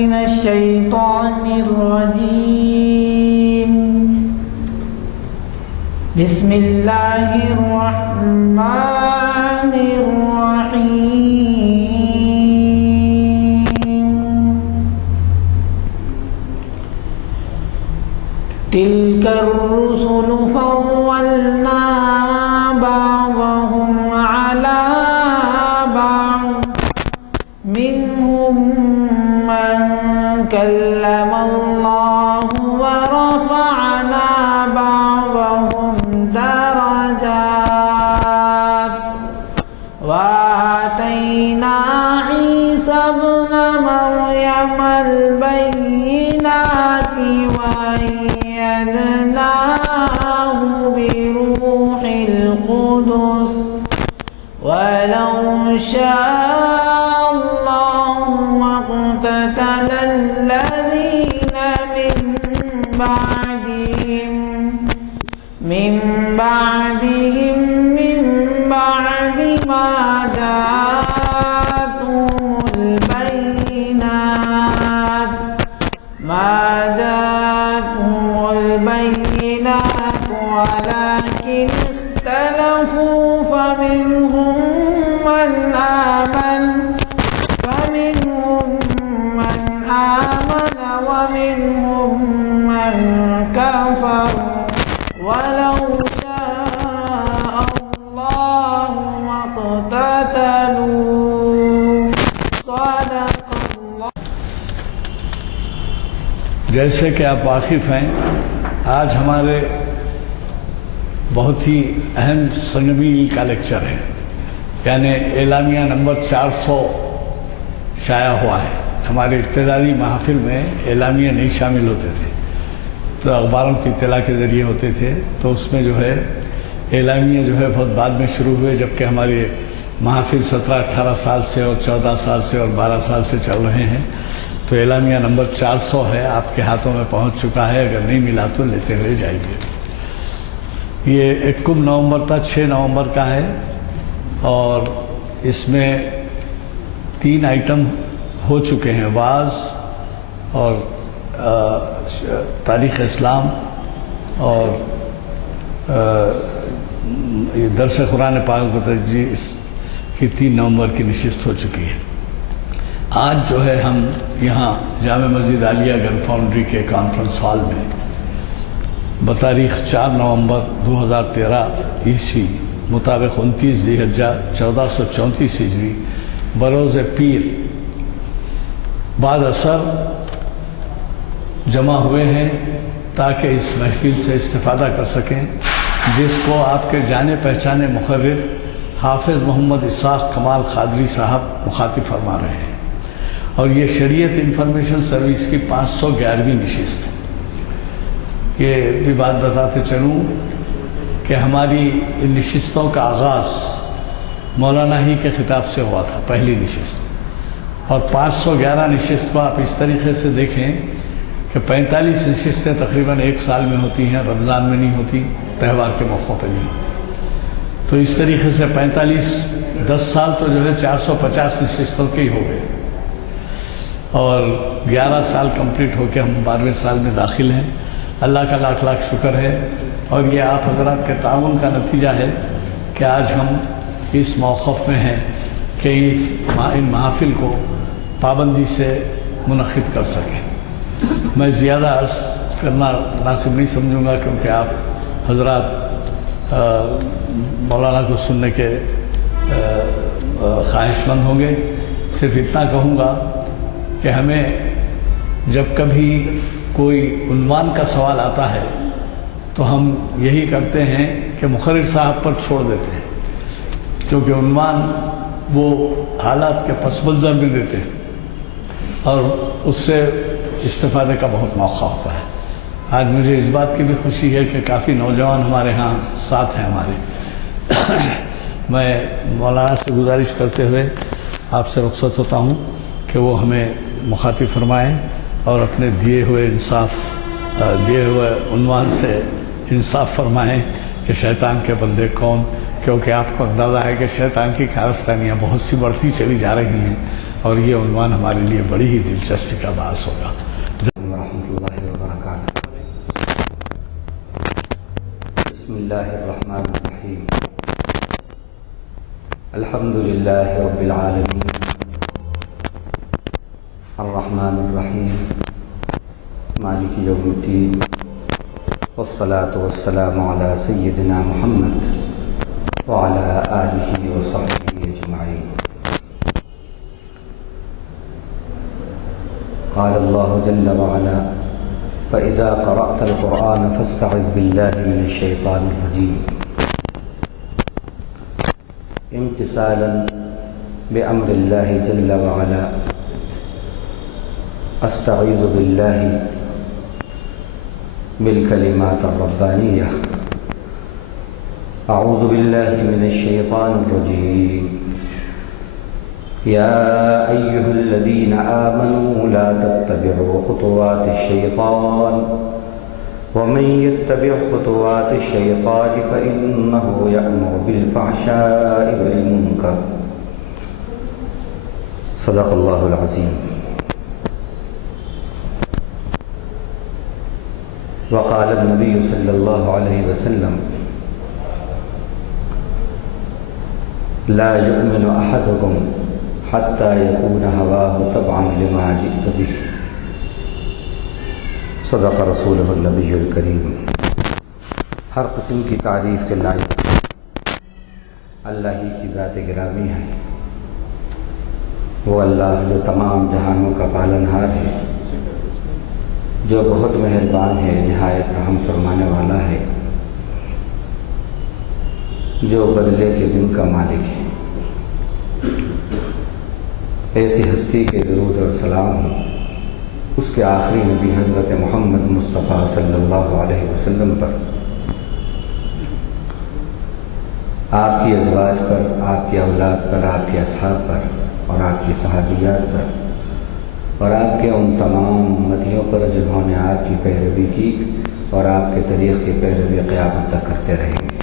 من الشيطان الرجيم. بسم الله الرحمن الرحيم. تلك الرسل فضلنا بعضهم على بعض منهم من كلم الله ورفعنا بعضهم درجات وآتينا عيسى ابن مريم البينات وأيدناه بروح القدس ولو شاء الله ما اقتتل الذين من بعدهم من بعد ما جاءتهم البينات ولكن اختلفوا فمنهم من آمن ومنهم من كفر ولو شاء الله ما اقتتلوا. صدق اللہ. جیسے کہ آپ واقف ہیں، آج ہمارے بہت ہی اہم سنگمیل کا لیکچر ہے، یعنی اعلامیہ نمبر 400 شائع ہوا ہے. ہمارے ابتدائی محافل میں اعلامیہ نہیں شامل ہوتے تھے، تو اخباروں کی اطلاع کے ذریعے ہوتے تھے، تو اس میں جو ہے اعلامیہ جو ہے بہت بعد میں شروع ہوئے، جبکہ ہمارے محافل 17-18 سال سے اور 14 سال سے اور 12 سال سے چل رہے ہیں. تو اعلامیہ نمبر 400 ہے، آپ کے ہاتھوں میں پہنچ چکا ہے، اگر نہیں ملا تو لیتے ہوئے جائیے. یہ 1 نومبر تک 6 نومبر کا ہے، اور اس میں 3 آئٹم ہو چکے ہیں: واعظ اور تاریخ اسلام اور درس قرآن پاک و تدریس کی 3 نومبر کی نشست ہو چکی ہے. آج جو ہے ہم یہاں جامع مسجد عالیہ گن فاؤنڈری کے کانفرنس ہال میں بتاریخ 4 نومبر 2013 عیسوی مطابق 29 ذی الحجہ 1434 ہجری بروز پیر بعد اثر جمع ہوئے ہیں تاکہ اس محفل سے استفادہ کر سکیں، جس کو آپ کے جانے پہچانے مقرر حافظ محمد اسحاق کمال قادری صاحب مخاطب فرما رہے ہیں. اور یہ شریعت انفارمیشن سروس کی 511ویں نشست ہے. یہ بھی بات بتاتے چلوں کہ ہماری ان نشستوں کا آغاز مولانا ہی کے خطاب سے ہوا تھا، پہلی نشست. اور 511 نشست کو آپ اس طریقے سے دیکھیں کہ 45 نشستیں تقریباً 1 سال میں ہوتی ہیں، رمضان میں نہیں ہوتی، تہوار کے موقعوں پہ نہیں ہوتی. تو اس طریقے سے 10 سال تو جو ہے 450 نشستوں کے ہی ہو گئے، اور 11 سال کمپلیٹ ہو کے ہم 12ویں سال میں داخل ہیں. اللہ کا لاکھ لاکھ شکر ہے، اور یہ آپ حضرات کے تعاون کا نتیجہ ہے کہ آج ہم اس موقف میں ہیں کہ ان محافل کو پابندی سے منعقد کر سکیں. میں زیادہ عرض کرنا مناسب نہیں سمجھوں گا، کیونکہ آپ حضرات مولانا کو سننے کے خواہش مند ہوں گے. صرف اتنا کہوں گا کہ ہمیں جب کبھی کوئی عنوان کا سوال آتا ہے تو ہم یہی کرتے ہیں کہ مقرر صاحب پر چھوڑ دیتے ہیں، کیونکہ عنوان وہ حالات کے پس منظر میں دیتے ہیں اور اس سے استفادے کا بہت موقع ہوتا ہے. آج مجھے اس بات کی بھی خوشی ہے کہ کافی نوجوان ہمارے ہاں ساتھ ہیں ہمارے. میں مولانا سے گزارش کرتے ہوئے آپ سے رخصت ہوتا ہوں کہ وہ ہمیں مخاطب فرمائیں اور اپنے دیے ہوئے عنوان سے انصاف فرمائیں کہ شیطان کے بندے کون، کیونکہ آپ کو اندازہ ہے کہ شیطان کی کارستانیاں بہت سی بڑھتی چلی جا رہی ہیں. اور یہ عنوان ہمارے لیے بڑی ہی دلچسپی کا باعث ہوگا۔ ورحمۃ اللہ وبرکاتہ۔ بسم اللہ الرحمن الرحیم۔ الحمد للہ رب العالمین، الرحمن الرحیم، مالک یوم الدین، والصلاة والسلام علی سیدنا محمد وعلی آلہ وصحبہ اجمعین۔ قال اللہ جل وعلا: فإذا قرأت القرآن فاستعذ باللہ من الشیطان الرجیم، امتثالا بأمر اللہ جل وعلا۔ استعیذ باللہ بالکلمات الربانیہ، اعوذ باللہ من الشیطان الرجیم، یا ایہا الذین آمنوا لا تتبعوا خطوات الشیطان ومن يتبع خطوات الشیطان فإنه یأمر بالفحشاء والمنکر۔ صدق اللہ العظیم۔ وقال النبی صلی اللہ علیہ وسلم: لا يؤمن احدكم حتى يكون هواه تبعا لما جئت به۔ صدق رسولہ النبی الکریم۔ ہر قسم کی تعریف کے لائق اللہ ہی کی ذات گرامی ہے، وہ اللہ جو تمام جہانوں کا پالنہار ہے، جو بہت مہربان ہے، نہایت رحم فرمانے والا ہے، جو بدلے کے دن کا مالک ہے۔ ایسی ہستی کے درود اور سلام ہوں اس کے آخری نبی حضرت محمد مصطفیٰ صلی اللہ علیہ وسلم پر، آپ کی ازواج پر، آپ کی اولاد پر، آپ کے اصحاب پر، اور آپ کی صحابیات پر، اور آپ کے ان تمام امتیوں پر جنہوں نے آپ کی پیروی کی اور آپ کے طریق کی پیروی قیامت تک کرتے رہیں گے۔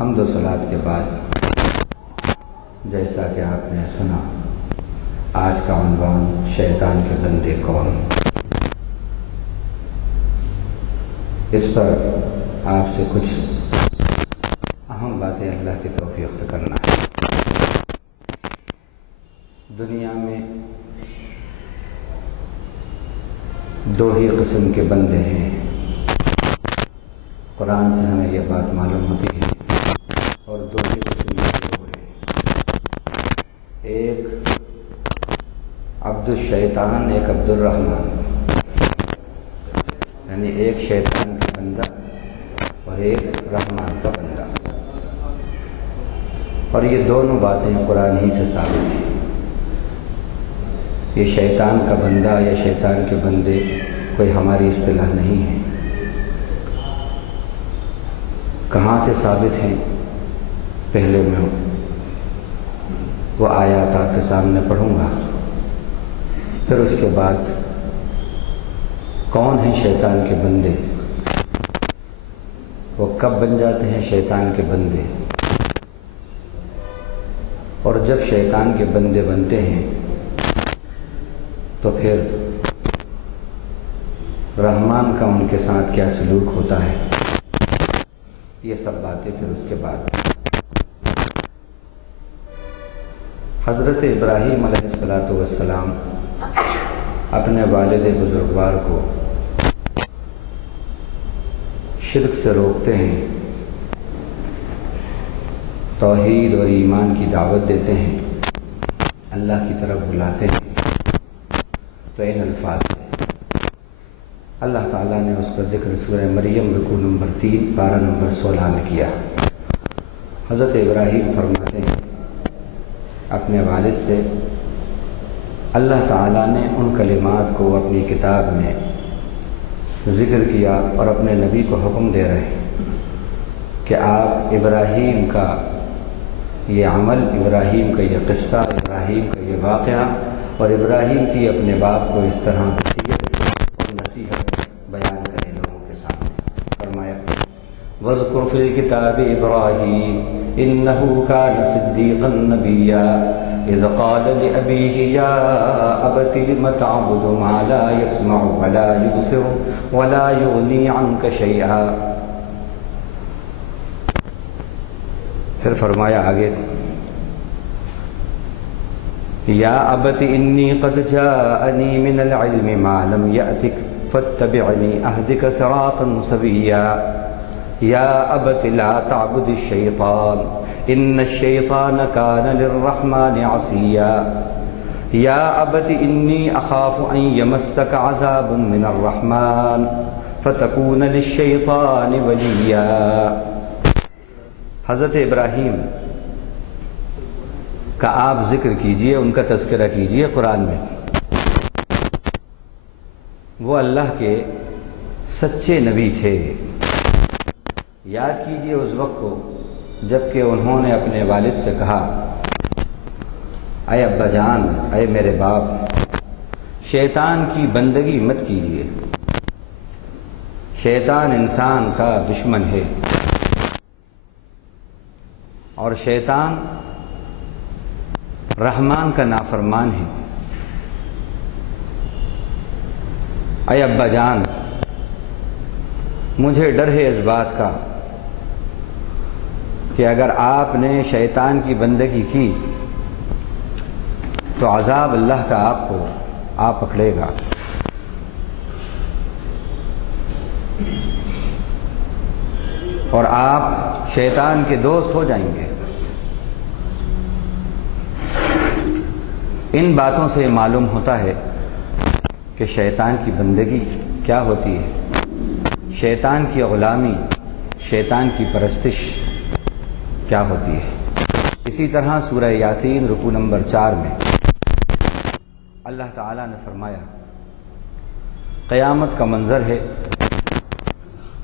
حمد و صلات کے بعد جیسا کہ آپ نے سنا، آج کا عنوان شیطان کے بندے کون، اس پر آپ سے کچھ اہم باتیں اللہ کی توفیق سے کرنا ہے۔ دنیا میں دو ہی قسم کے بندے ہیں، قرآن سے ہمیں یہ بات معلوم ہوتی ہے، اور دو ہی قسم کے لوگ ہیں، ایک عبد الشیطان، ایک عبد الرحمن، یعنی ایک شیطان کا بندہ اور ایک رحمان کا بندہ، اور یہ دونوں باتیں قرآن ہی سے ثابت ہیں۔ یہ شیطان کا بندہ یا شیطان کے بندے کوئی ہماری اصطلاح نہیں ہے۔ کہاں سے ثابت ہیں؟ پہلے میں وہ آیات آپ کے سامنے پڑھوں گا، پھر اس کے بعد کون ہیں شیطان کے بندے، وہ کب بن جاتے ہیں شیطان کے بندے، اور جب شیطان کے بندے بنتے ہیں تو پھر رحمان کا ان کے ساتھ کیا سلوک ہوتا ہے، یہ سب باتیں پھر اس کے بعد۔ حضرت ابراہیم علیہ السلام اپنے والد بزرگوار کو شرک سے روکتے ہیں، توحید اور ایمان کی دعوت دیتے ہیں، اللہ کی طرف بلاتے ہیں، تو ان الفاظ سے اللہ تعالیٰ نے اس کا ذکر سورہ مریم رکوع نمبر 3 پارہ نمبر 16 میں کیا۔ حضرت ابراہیم فرماتے ہیں اپنے والد سے، اللہ تعالیٰ نے ان کلمات کو اپنی کتاب میں ذکر کیا اور اپنے نبی کو حکم دے رہے ہیں کہ آپ ابراہیم کا یہ عمل، ابراہیم کا یہ قصہ، ابراہیم کا یہ واقعہ اور ابراہیم کی اپنے باپ کو اس طرح وصیت اور نصیحت بیان کریں لوگوں کے سامنے۔ فرمایا وَاذْكُرْ فِي الْكِتَابِ إِبْرَاهِيمَ إِنَّهُ كَانَ صِدِّيقًا نَبِيًّا اذ قال لأبيه یا ابت لم تعبد ما لا يسمع ولا يبصر ولا يغني عنك شيئا. پھر فرمایا آگے یا ابت انی قد جاءنی من العلم ما لم یأتک فاتبعنی اہدک صراطا سویا. یا ابت لا تعبد الشیطان ان الشیطان کان للرحمن عصیا. یا ابت انی اخاف ان یمسک عذاب من الرحمن فتکون للشیطان ولیا. حضرت ابراہیم کا آپ ذکر کیجئے، ان کا تذکرہ کیجئے قرآن میں. وہ اللہ کے سچے نبی تھے. یاد کیجئے اس وقت کو جب کہ انہوں نے اپنے والد سے کہا اے ابا جان، اے میرے باپ، شیطان کی بندگی مت کیجئے، شیطان انسان کا دشمن ہے اور شیطان رحمان کا نافرمان ہے. اے ابا جان، مجھے ڈر ہے اس بات کا کہ اگر آپ نے شیطان کی بندگی کی تو عذاب اللہ کا آپ کو آ پکڑے گا. اور آپ شیطان کے دوست ہو جائیں گے. ان باتوں سے معلوم ہوتا ہے کہ شیطان کی بندگی کیا ہوتی ہے، شیطان کی غلامی، شیطان کی پرستش کیا ہوتی ہے. اسی طرح سورہ یاسین رکوع نمبر 4 میں اللہ تعالیٰ نے فرمایا، قیامت کا منظر ہے،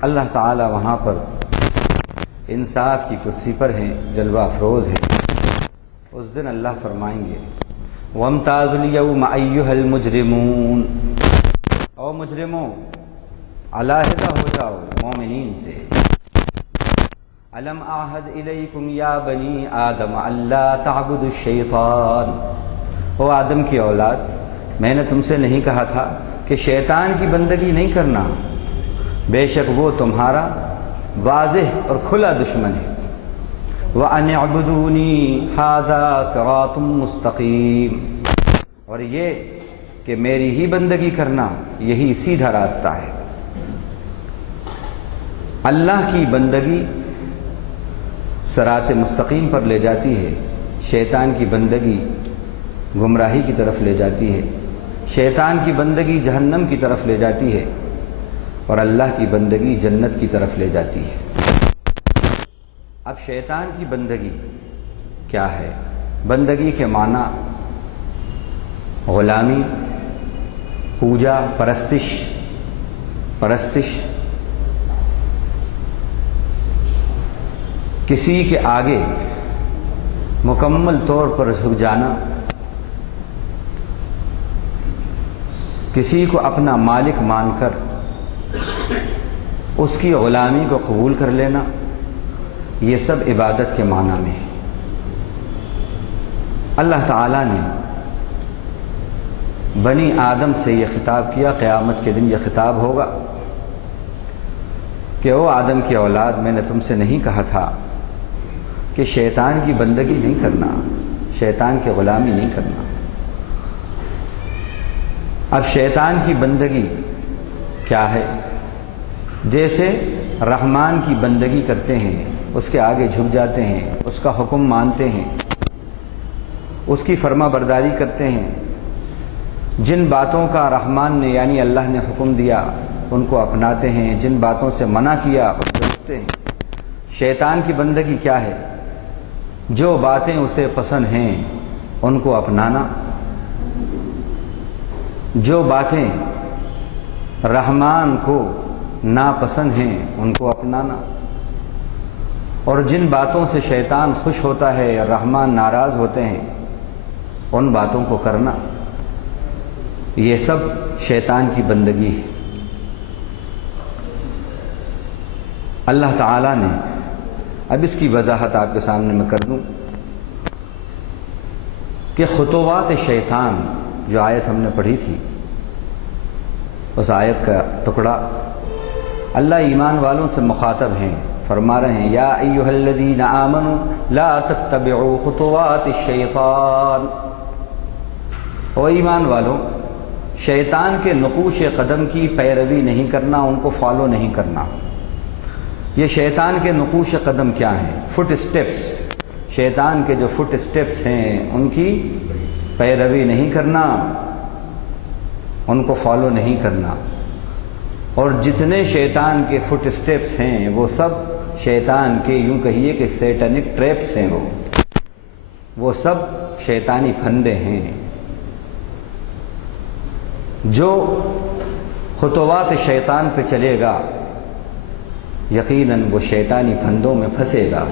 اللہ تعالیٰ وہاں پر انصاف کی کرسی پر ہیں، جلوہ افروز ہے. اس دن اللہ فرمائیں گے وَامْتَازُوا الْيَوْمَ أَيُّهَا الْمُجْرِمُونَ، او مجرموں علیحدہ ہو جاؤ مومنین سے. أَلَمْ أَعْهَدْ إِلَيْكُمْ يَا بَنِي آدَمَ أَلَّا تَعْبُدُوا الشَّيْطَانَ. او آدم کی اولاد، میں نے تم سے نہیں کہا تھا کہ شیطان کی بندگی نہیں کرنا، بے شک وہ تمہارا واضح اور کھلا دشمن ہے. وَأَنِ اعْبُدُونِي هَذَا صِرَاطٌ مُسْتَقِيمٌ، اور یہ کہ میری ہی بندگی کرنا یہی سیدھا راستہ ہے. اللہ کی بندگی صراط مستقیم پر لے جاتی ہے، شیطان کی بندگی گمراہی کی طرف لے جاتی ہے، شیطان کی بندگی جہنم کی طرف لے جاتی ہے، اور اللہ کی بندگی جنت کی طرف لے جاتی ہے. اب شیطان کی بندگی کیا ہے؟ بندگی کے معنی غلامی، پوجا، پرستش، کسی کے آگے مکمل طور پر جھک جانا، کسی کو اپنا مالک مان کر اس کی غلامی کو قبول کر لینا، یہ سب عبادت کے معنی میں ہے. اللہ تعالیٰ نے بنی آدم سے یہ خطاب کیا، قیامت کے دن یہ خطاب ہوگا کہ او آدم کی اولاد، میں نے تم سے نہیں کہا تھا کہ شیطان کی بندگی نہیں کرنا، شیطان کی غلامی نہیں کرنا. اب شیطان کی بندگی کیا ہے؟ جیسے رحمان کی بندگی کرتے ہیں، اس کے آگے جھک جاتے ہیں، اس کا حکم مانتے ہیں، اس کی فرما برداری کرتے ہیں، جن باتوں کا رحمان نے یعنی اللہ نے حکم دیا ان کو اپناتے ہیں، جن باتوں سے منع کیا اس سے رکتے ہیں. شیطان کی بندگی کیا ہے؟ جو باتیں اسے پسند ہیں ان کو اپنانا، جو باتیں رحمان کو ناپسند ہیں ان کو اپنانا، اور جن باتوں سے شیطان خوش ہوتا ہے یا رحمان ناراض ہوتے ہیں ان باتوں کو کرنا. یہ سب شیطان کی بندگی ہے. اللہ تعالیٰ نے اب اس کی وضاحت آپ کے سامنے میں کر دوں کہ کہ خطوات شیطان جو آیت ہم نے پڑھی تھی، اس آیت کا ٹکڑا اللہ ایمان والوں سے مخاطب ہیں، فرما رہے ہیں یا ایھا الذین آمنوا لا تتبعوا خطوات الشیطان، او ایمان والوں شیطان کے نقوش قدم کی پیروی نہیں کرنا، ان کو فالو نہیں کرنا۔ یہ شیطان کے نقوش قدم کیا ہیں؟ فٹ سٹیپس، شیطان کے جو فٹ سٹیپس ہیں ان کی پیروی نہیں کرنا، ان کو فالو نہیں کرنا۔ اور جتنے شیطان کے فٹ سٹیپس ہیں وہ سب شیطان کے، یوں کہیے کہ سیٹنک ٹریپس ہیں، وہ سب شیطانی پھندے ہیں۔ جو خطوات شیطان پہ چلے گا یقیناً وہ شیطانی پھندوں میں پھنسے گا،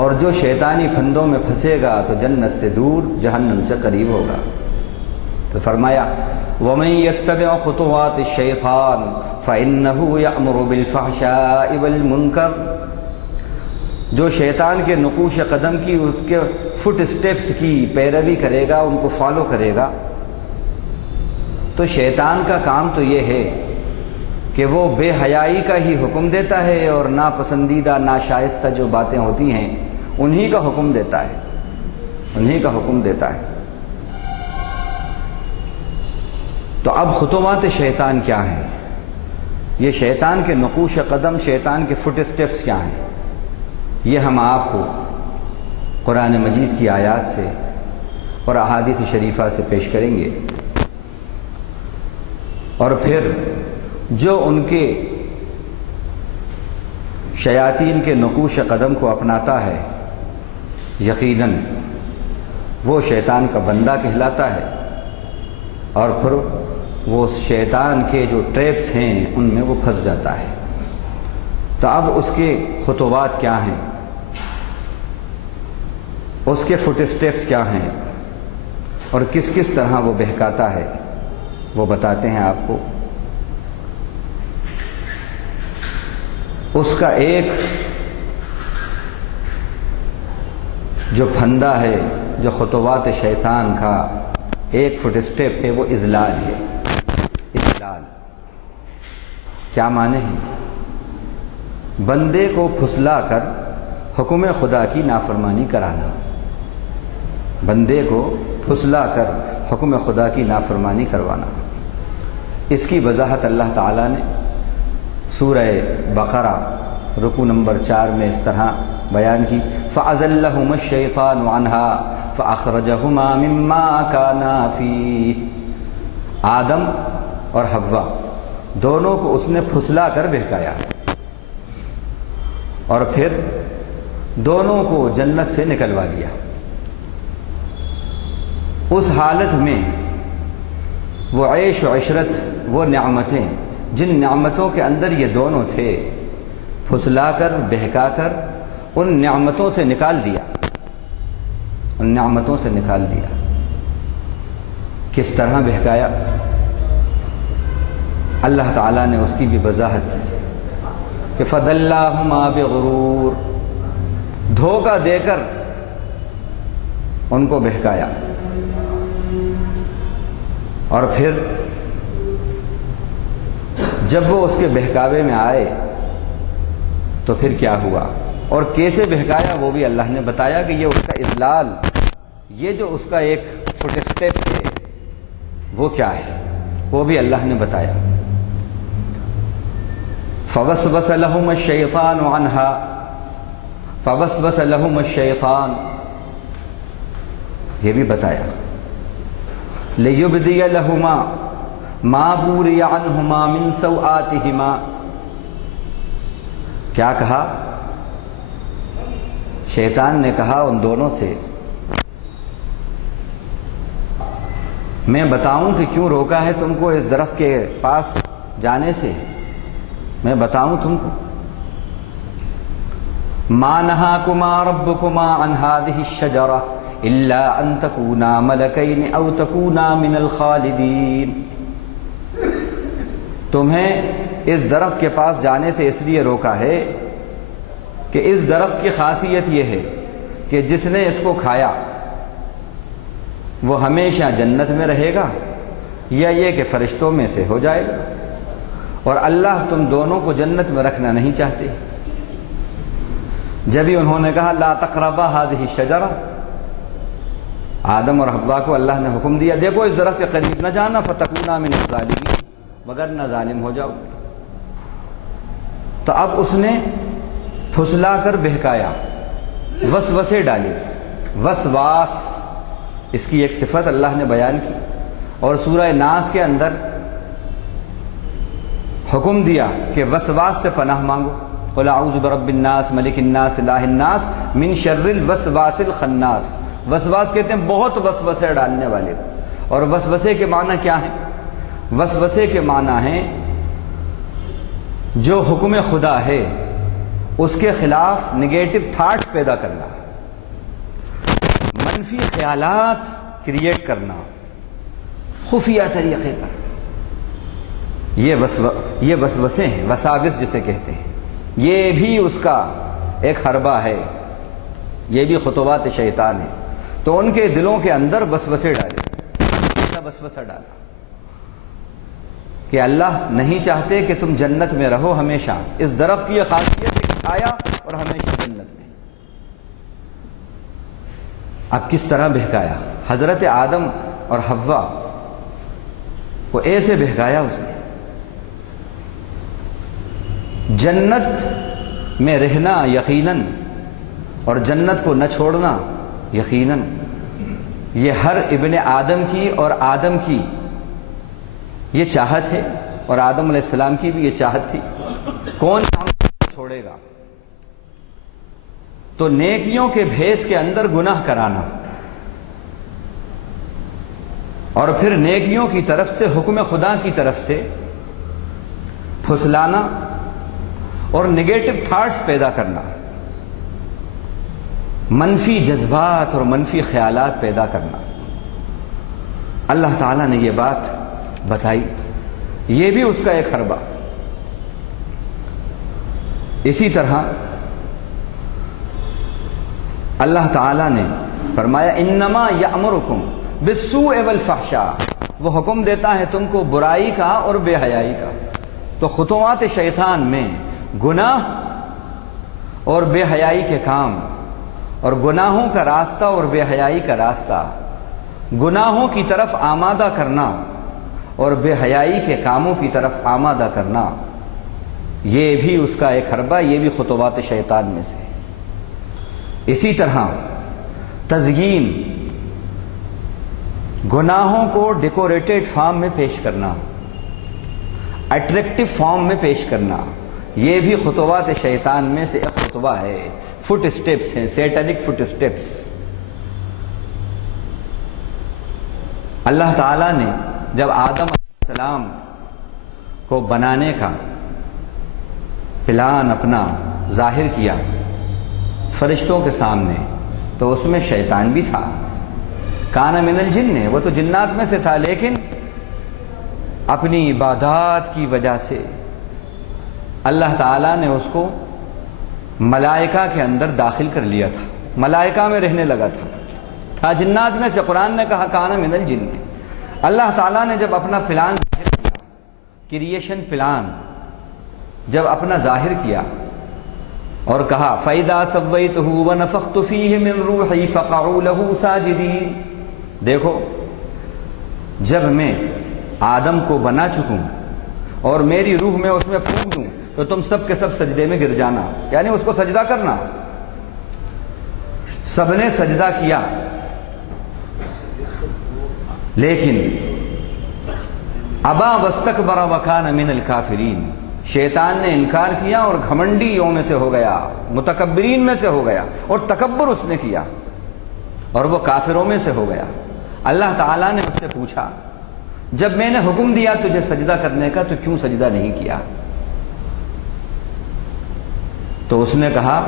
اور جو شیطانی پھندوں میں پھنسے گا تو جنت سے دور جہنم سے قریب ہوگا۔ تو فرمایا وَمَن يَتَّبِعْ خُطُوَاتِ الشَّيْطَانِ فَإِنَّهُ يَأْمُرُ بِالْفَحْشَاءِ وَالْمُنكَرِ، جو شیطان کے نقوش قدم کی، اس کے فٹ سٹیپس کی پیروی کرے گا، ان کو فالو کرے گا، تو شیطان کا کام تو یہ ہے کہ وہ بے حیائی کا ہی حکم دیتا ہے، اور ناپسندیدہ ناشائستہ جو باتیں ہوتی ہیں انہی کا حکم دیتا ہے، انہی کا حکم دیتا ہے۔ تو اب خطوات شیطان کیا ہیں؟ یہ شیطان کے نقوش قدم، شیطان کے فٹ سٹیپس کیا ہیں؟ یہ ہم آپ کو قرآن مجید کی آیات سے اور احادیث شریفہ سے پیش کریں گے، اور پھر جو ان کے شیاطین کے نقوش قدم کو اپناتا ہے یقیناً وہ شیطان کا بندہ کہلاتا ہے، اور پھر وہ شیطان کے جو ٹریپس ہیں ان میں وہ پھنس جاتا ہے۔ تو اب اس کے خطوات کیا ہیں، اس کے فٹ سٹیپس کیا ہیں، اور کس کس طرح وہ بہکاتا ہے، وہ بتاتے ہیں آپ کو۔ اس کا ایک جو پھندا ہے، جو خطوات شیطان کا ایک فٹ سٹیپ ہے، وہ اضلال ہے۔ اضلال کیا معنی ہے؟ بندے کو پھسلا کر حکم خدا کی نافرمانی کرانا، بندے کو پھسلا کر حکم خدا کی نافرمانی کروانا۔ اس کی وضاحت اللہ تعالیٰ نے سورہ بقرہ رکوع نمبر 4 میں اس طرح بیان کی فَأَزَلَّهُمَا الشَّيْطَانُ عَنْهَا فَأَخْرَجَهُمَا مِمَّا كَانَا فِيهِ، آدم اور حوا دونوں کو اس نے پھسلا کر بہکایا، اور پھر دونوں کو جنت سے نکلوا لیا۔ اس حالت میں وہ عیش و عشرت، وہ نعمتیں جن نعمتوں کے اندر یہ دونوں تھے، پھسلا کر بہکا کر ان نعمتوں سے نکال دیا، ان نعمتوں سے نکال دیا۔ کس طرح بہکایا؟ اللہ تعالیٰ نے اس کی بھی وضاحت کی کہ فَدَلَّاهُمَا بِغُرُورٍ، دھوکہ دے کر ان کو بہکایا، اور پھر جب وہ اس کے بہکاوے میں آئے تو پھر کیا ہوا اور کیسے بہکایا وہ بھی اللہ نے بتایا کہ یہ اس کا اضلال، یہ جو اس کا ایک فٹ سٹیپ ہے وہ کیا ہے، وہ بھی اللہ نے بتایا۔ فَوَسْوَسَ لَهُمَا الشَّيْطَانُ عَنْهَا، فَوَسْوَسَ لَهُمَا الشَّيْطَانُ، یہ بھی بتایا لِيُبْدِيَ لَهُمَا مَا وُورِيَ عَنْهُمَا مِنْ سَوْآتِهِمَا، کیا کہا؟ شیطان نے کہا ان دونوں سے میں بتاؤں کہ کیوں روکا ہے تم کو اس درخت کے پاس جانے سے، میں بتاؤں تم کو۔ مَا نَهَاكُمَا رَبُّكُمَا عَنْ هَذِهِ الشَّجَرَةِ إِلَّا أَن تَكُونَا مَلَكَيْنِ أَوْ تَكُونَا مِنَ الْخَالِدِينَ، تمہیں اس درخت کے پاس جانے سے اس لیے روکا ہے کہ اس درخت کی خاصیت یہ ہے کہ جس نے اس کو کھایا وہ ہمیشہ جنت میں رہے گا یا یہ کہ فرشتوں میں سے ہو جائے گا؟ اور اللہ تم دونوں کو جنت میں رکھنا نہیں چاہتے۔ جب ہی انہوں نے کہا لا تقربا هذه الشجرہ، آدم اور حوا کو اللہ نے حکم دیا دیکھو اس درخت کے قریب نہ جانا، فتکونا من الظالمین، مگر نہ ظالم ہو جاؤ۔ تو اب اس نے پھسلا کر بہکایا، وسوسے ڈالے، وسواس اس کی ایک صفت اللہ نے بیان کی، اور سورہ ناس کے اندر حکم دیا کہ وسواس سے پناہ مانگو، قل اعوذ برب الناس ملک الناس الہ الناس من شر الوسواس الخناس۔ وسواس کہتے ہیں بہت وسوسے ڈالنے والے، اور وسوسے کے معنی کیا ہیں؟ وسوسے کے معنی ہیں جو حکم خدا ہے اس کے خلاف نگیٹو تھاٹس پیدا کرنا، منفی خیالات کریٹ کرنا خفیہ طریقے پر، یہ وسوسے ہیں، وساوس جسے کہتے ہیں۔ یہ بھی اس کا ایک حربہ ہے، یہ بھی خطوات شیطان ہے۔ تو ان کے دلوں کے اندر وسوسے ڈالے، ایسا وسوسہ ڈالا کہ اللہ نہیں چاہتے کہ تم جنت میں رہو ہمیشہ، اس درخت کی یہ خاصیت ہے کھایا اور ہمیشہ جنت میں۔ اب کس طرح بہکایا؟ حضرت آدم اور حوا کو ایسے بہکایا اس نے، جنت میں رہنا یقیناً اور جنت کو نہ چھوڑنا یقیناً یہ ہر ابن آدم کی اور آدم کی یہ چاہت ہے، اور آدم علیہ السلام کی بھی یہ چاہت تھی۔ کون ہم چھوڑے گا؟ تو نیکیوں کے بھیس کے اندر گناہ کرانا، اور پھر نیکیوں کی طرف سے حکم خدا کی طرف سے پھسلانا اور نگیٹو تھاٹس پیدا کرنا، منفی جذبات اور منفی خیالات پیدا کرنا۔ اللہ تعالیٰ نے یہ بات بتائی، یہ بھی اس کا ایک حربہ۔ اسی طرح اللہ تعالیٰ نے فرمایا انما یأمرکم بالسوء والفحشاء، وہ حکم دیتا ہے تم کو برائی کا اور بے حیائی کا۔ تو خطوات شیطان میں گناہ اور بے حیائی کے کام، اور گناہوں کا راستہ اور بے حیائی کا راستہ، گناہوں کی طرف آمادہ کرنا اور بے حیائی کے کاموں کی طرف آمادہ کرنا، یہ بھی اس کا ایک حربہ، یہ بھی خطوات شیطان میں سے۔ اسی طرح تزیین، گناہوں کو ڈیکوریٹڈ فارم میں پیش کرنا، اٹریکٹیو فارم میں پیش کرنا، یہ بھی خطوات شیطان میں سے ایک خطوہ ہے، فٹ اسٹیپس ہیں، سیٹنک فٹ اسٹیپس۔ اللہ تعالیٰ نے جب آدم علیہ السلام کو بنانے کا پلان اپنا ظاہر کیا فرشتوں کے سامنے، تو اس میں شیطان بھی تھا، کان من الجن، وہ تو جنات میں سے تھا، لیکن اپنی عبادات کی وجہ سے اللہ تعالیٰ نے اس کو ملائکہ کے اندر داخل کر لیا تھا، ملائکہ میں رہنے لگا تھا جنات میں سے۔ قرآن نے کہا کان من الجن۔ اللہ تعالیٰ نے جب اپنا پلان ظاہر کیا، کریشن پلان جب اپنا ظاہر کیا اور کہا فَإِذَا سَوَّيْتُهُ وَنَفَخْتُ فِيهِ مِن رُوحِي فَقَعُوا لَهُ سَاجِدِينَ، دیکھو جب میں آدم کو بنا چکوں اور میری روح میں اس میں پھونک دوں تو تم سب کے سب سجدے میں گر جانا، یعنی اس کو سجدہ کرنا۔ سب نے سجدہ کیا، لیکن ابا واستکبر وکان من الکافرین، شیطان نے انکار کیا اور گھمنڈیوں میں سے ہو گیا، متکبرین میں سے ہو گیا، اور تکبر اس نے کیا اور وہ کافروں میں سے ہو گیا۔ اللہ تعالیٰ نے اس سے پوچھا جب میں نے حکم دیا تجھے سجدہ کرنے کا تو کیوں سجدہ نہیں کیا؟ تو اس نے کہا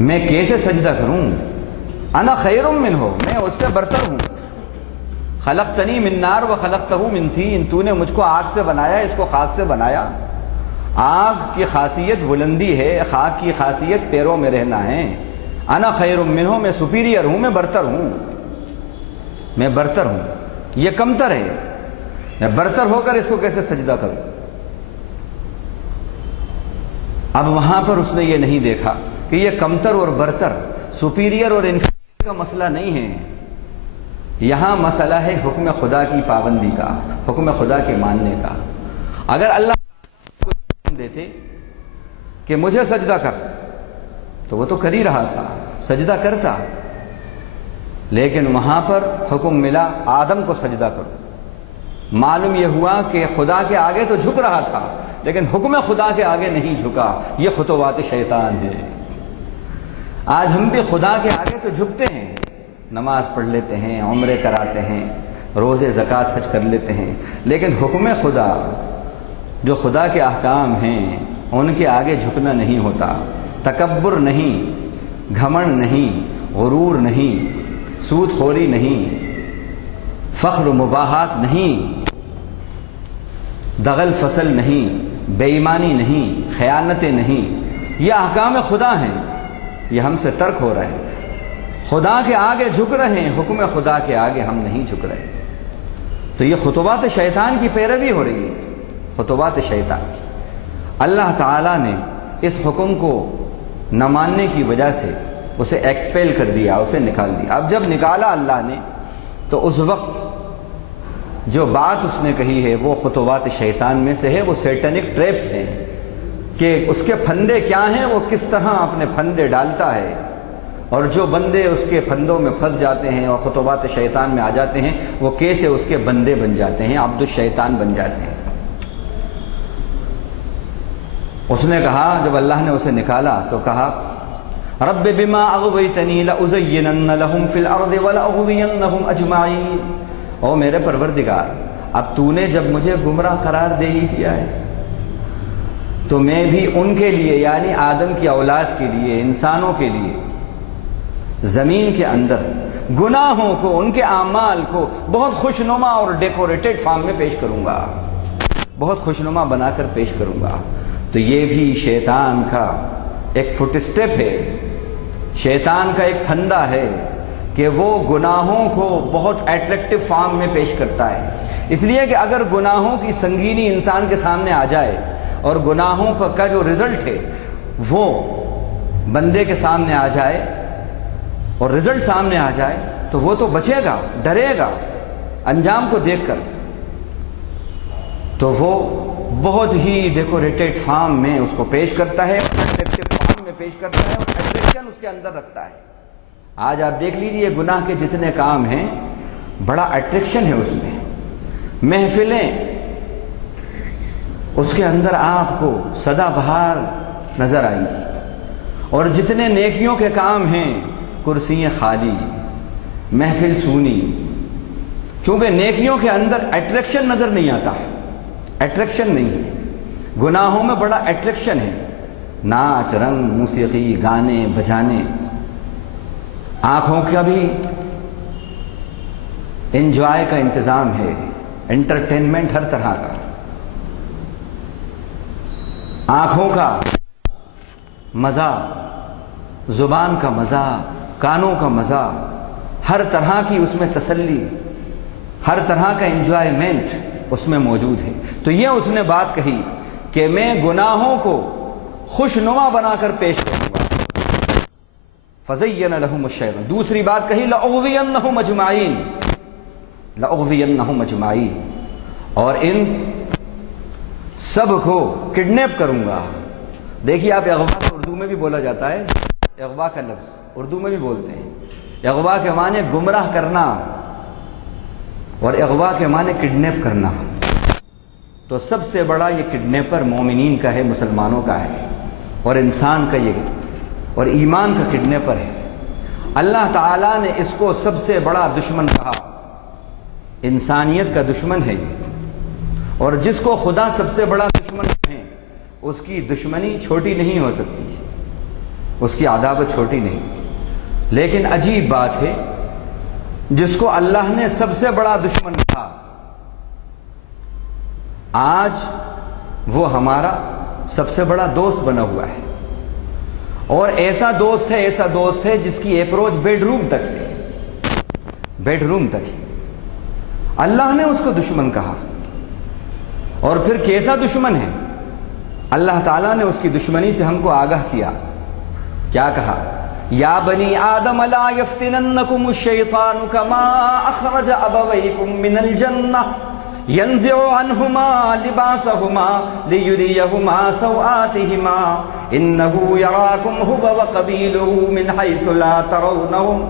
میں کیسے سجدہ کروں، انا خیر منہ، میں اس سے برتر ہوں، خلقتنی من نار و خلقتہ من طین، تو نے مجھ کو آگ سے بنایا، اس کو خاک سے بنایا۔ آگ کی خاصیت بلندی ہے، خاک کی خاصیت پیروں میں رہنا ہے۔ انا خیر منہ، میں سپیریئر ہوں، میں برتر ہوں۔ میں برتر ہوں، یہ کمتر ہے، میں برتر ہو کر اس کو کیسے سجدہ کروں؟ اب وہاں پر اس نے یہ نہیں دیکھا کہ یہ کمتر اور برتر، سپیریئر اور انفیریئر کا مسئلہ نہیں ہے، یہاں مسئلہ ہے حکم خدا کی پابندی کا، حکم خدا کے ماننے کا۔ اگر اللہ کو حکم دیتے کہ مجھے سجدہ کر تو وہ تو کر ہی رہا تھا، سجدہ کرتا، لیکن وہاں پر حکم ملا آدم کو سجدہ کرو۔ معلوم یہ ہوا کہ خدا کے آگے تو جھک رہا تھا لیکن حکم خدا کے آگے نہیں جھکا، یہ خطوات شیطان ہے۔ آج ہم بھی خدا کے آگے تو جھکتے ہیں، نماز پڑھ لیتے ہیں، عمرے کراتے ہیں، روزے زکوٰۃ حج کر لیتے ہیں، لیکن حکم خدا، جو خدا کے احکام ہیں ان کے آگے جھکنا نہیں ہوتا۔ تکبر نہیں، گھمنڈ نہیں، غرور نہیں، سود خوری نہیں، فخر و مباحات نہیں، دغل فصل نہیں، بے ایمانی نہیں، خیانتیں نہیں، یہ احکام خدا ہیں، یہ ہم سے ترک ہو رہے ہیں، خدا کے آگے جھک رہے ہیں، حکم خدا کے آگے ہم نہیں جھک رہے، تو یہ خطوات شیطان کی پیروی ہو رہی ہے، خطوات شیطان کی۔ اللہ تعالیٰ نے اس حکم کو نہ ماننے کی وجہ سے اسے ایکسپیل کر دیا، اسے نکال دیا۔ اب جب نکالا اللہ نے تو اس وقت جو بات اس نے کہی ہے وہ خطوات شیطان میں سے ہے، وہ سیٹنک ٹریپس ہیں کہ اس کے پھندے کیا ہیں، وہ کس طرح اپنے پھندے ڈالتا ہے، اور جو بندے اس کے پھندوں میں پھنس جاتے ہیں اور خطوات شیطان میں آ جاتے ہیں وہ کیسے اس کے بندے بن جاتے ہیں، عبد الشیطان بن جاتے ہیں۔ اس نے کہا، جب اللہ نے اسے نکالا تو کہا رب بما اغویتنی لازینن لہم فی الارض ولاغوینہم اجمعین، او میرے پروردگار اب تو نے جب مجھے گمراہ قرار دے ہی دیا ہے تو میں بھی ان کے لیے، یعنی آدم کی اولاد کے لیے، انسانوں کے لیے زمین کے اندر گناہوں کو، ان کے اعمال کو بہت خوشنما اور ڈیکوریٹڈ فارم میں پیش کروں گا، بہت خوشنما بنا کر پیش کروں گا۔ تو یہ بھی شیطان کا ایک فٹ اسٹیپ ہے، شیطان کا ایک پھندا ہے کہ وہ گناہوں کو بہت اٹریکٹیو فارم میں پیش کرتا ہے۔ اس لیے کہ اگر گناہوں کی سنگینی انسان کے سامنے آ جائے اور گناہوں پر کا جو رزلٹ ہے وہ بندے کے سامنے آ جائے اور رزلٹ سامنے آ جائے تو وہ تو بچے گا، ڈرے گا انجام کو دیکھ کر، تو وہ بہت ہی ڈیکوریٹڈ فارم میں اس کو پیش کرتا ہے، اٹریکٹیو فارم میں پیش کرتا ہے اور اٹریکشن اس کے اندر رکھتا ہے۔ آج آپ دیکھ لیجیے گناہ کے جتنے کام ہیں بڑا اٹریکشن ہے اس میں، محفلیں اس کے اندر آپ کو سدا بہار نظر آئیں گی، اور جتنے نیکیوں کے کام ہیں کرسیاں خالی، محفل سونی، کیونکہ نیکیوں کے اندر اٹریکشن نظر نہیں آتا، اٹریکشن نہیں ہے، گناہوں میں بڑا اٹریکشن ہے، ناچ رنگ موسیقی گانے بجانے، آنکھوں کا بھی انجوائے کا انتظام ہے، انٹرٹینمنٹ ہر طرح کا، آنکھوں کا مزہ، زبان کا مزہ، کانوں کا مزہ، ہر طرح کی اس میں تسلی، ہر طرح کا انجوائمنٹ اس میں موجود ہے۔ تو یہ اس نے بات کہی کہ میں گناہوں کو خوشنما بنا کر پیش کروں گا، فزین لہم الشیطان۔ دوسری بات کہی لأغوینہم اجمعین، لأغوینہم اجمعین، اور ان سب کو کڈنیپ کروں گا۔ دیکھیے آپ، اغوا تو اردو میں بھی بولا جاتا ہے، اغوا کا لفظ اردو میں بھی بولتے ہیں، اغوا کے معنی گمراہ کرنا اور اغوا کے معنی کڈنیپ کرنا، تو سب سے بڑا یہ کڈنیپر مومنین کا ہے، مسلمانوں کا ہے، اور انسان کا یہ اور ایمان کا کڈنیپر ہے۔ اللہ تعالیٰ نے اس کو سب سے بڑا دشمن کہا، انسانیت کا دشمن ہے یہ، اور جس کو خدا سب سے بڑا دشمن ہے اس کی دشمنی چھوٹی نہیں ہو سکتی، اس کی عداوت چھوٹی نہیں۔ لیکن عجیب بات ہے، جس کو اللہ نے سب سے بڑا دشمن کہا آج وہ ہمارا سب سے بڑا دوست بنا ہوا ہے، اور ایسا دوست ہے جس کی اپروچ بیڈ روم تک ہے، بیڈ روم تک ہے۔ اللہ نے اس کو دشمن کہا، اور پھر کیسا دشمن ہے؟ اللہ تعالیٰ نے اس کی دشمنی سے ہم کو آگاہ کیا. کیا کہا؟ یا بنی آدم لا یفتننکم الشیطان کما اخرج ابویکم من الجنہ ينزع عنهما لباسهما ليريهما سوآتهما إنه يراكم هو وقبيله من حيث لا ترونهم.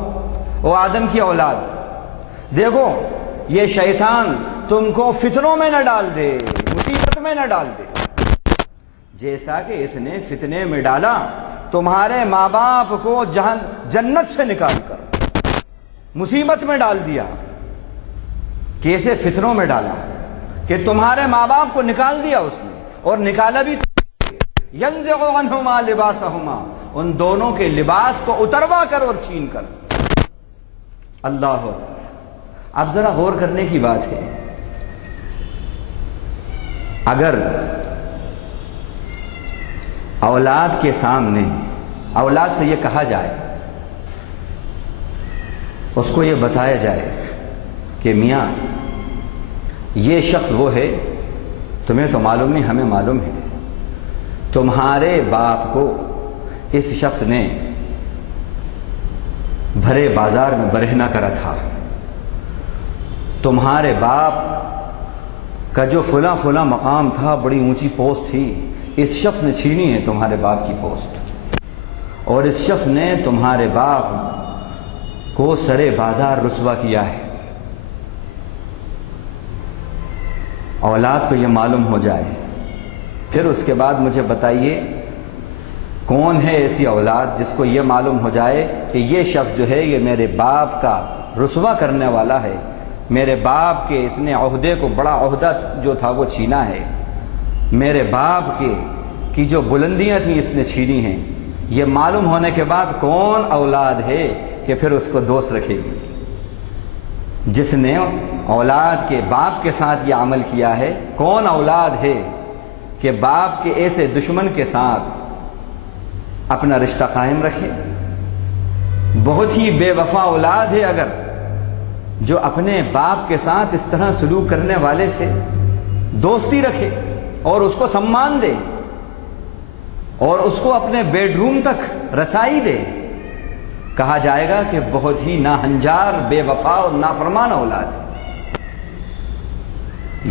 او آدم کی اولاد، دیکھو یہ شیطان تم کو فتنوں میں نہ ڈال دے، مصیبت میں نہ ڈال دے، جیسا کہ اس نے فتنے میں ڈالا تمہارے ماں باپ کو جنت سے نکال کر مصیبت میں ڈال دیا. کیسے فتنوں میں ڈالا کہ تمہارے ماں باپ کو نکال دیا اس نے، اور نکالا بھی ينزع عنهما لباسهما، ان دونوں کے لباس کو اتروا کر اور چھین کر. اللہ اکبر. اب ذرا غور کرنے کی بات ہے، اگر اولاد کے سامنے اولاد سے یہ کہا جائے، اس کو یہ بتایا جائے کہ میاں یہ شخص وہ ہے، تمہیں تو معلوم نہیں ہمیں معلوم ہے، تمہارے باپ کو اس شخص نے بھرے بازار میں برہنہ کرا تھا، تمہارے باپ کا جو فلاں فلاں مقام تھا، بڑی اونچی پوسٹ تھی، اس شخص نے چھینی ہے تمہارے باپ کی پوسٹ، اور اس شخص نے تمہارے باپ کو سرے بازار رسوا کیا ہے. اولاد کو یہ معلوم ہو جائے، پھر اس کے بعد مجھے بتائیے کون ہے ایسی اولاد جس کو یہ معلوم ہو جائے کہ یہ شخص جو ہے یہ میرے باپ کا رسوا کرنے والا ہے، میرے باپ کے اس نے عہدے کو، بڑا عہدہ جو تھا وہ چھینا ہے، میرے باپ کی جو بلندیاں تھیں اس نے چھینی ہیں. یہ معلوم ہونے کے بعد کون اولاد ہے کہ پھر اس کو دوست رکھے گی؟ جس نے اولاد کے باپ کے ساتھ یہ عمل کیا ہے، کون اولاد ہے کہ باپ کے ایسے دشمن کے ساتھ اپنا رشتہ قائم رکھے؟ بہت ہی بے وفا اولاد ہے اگر جو اپنے باپ کے ساتھ اس طرح سلوک کرنے والے سے دوستی رکھے اور اس کو سمان دے اور اس کو اپنے بیڈ روم تک رسائی دے. کہا جائے گا کہ بہت ہی ناہنجار، بے وفا اور نافرمان اولاد ہے.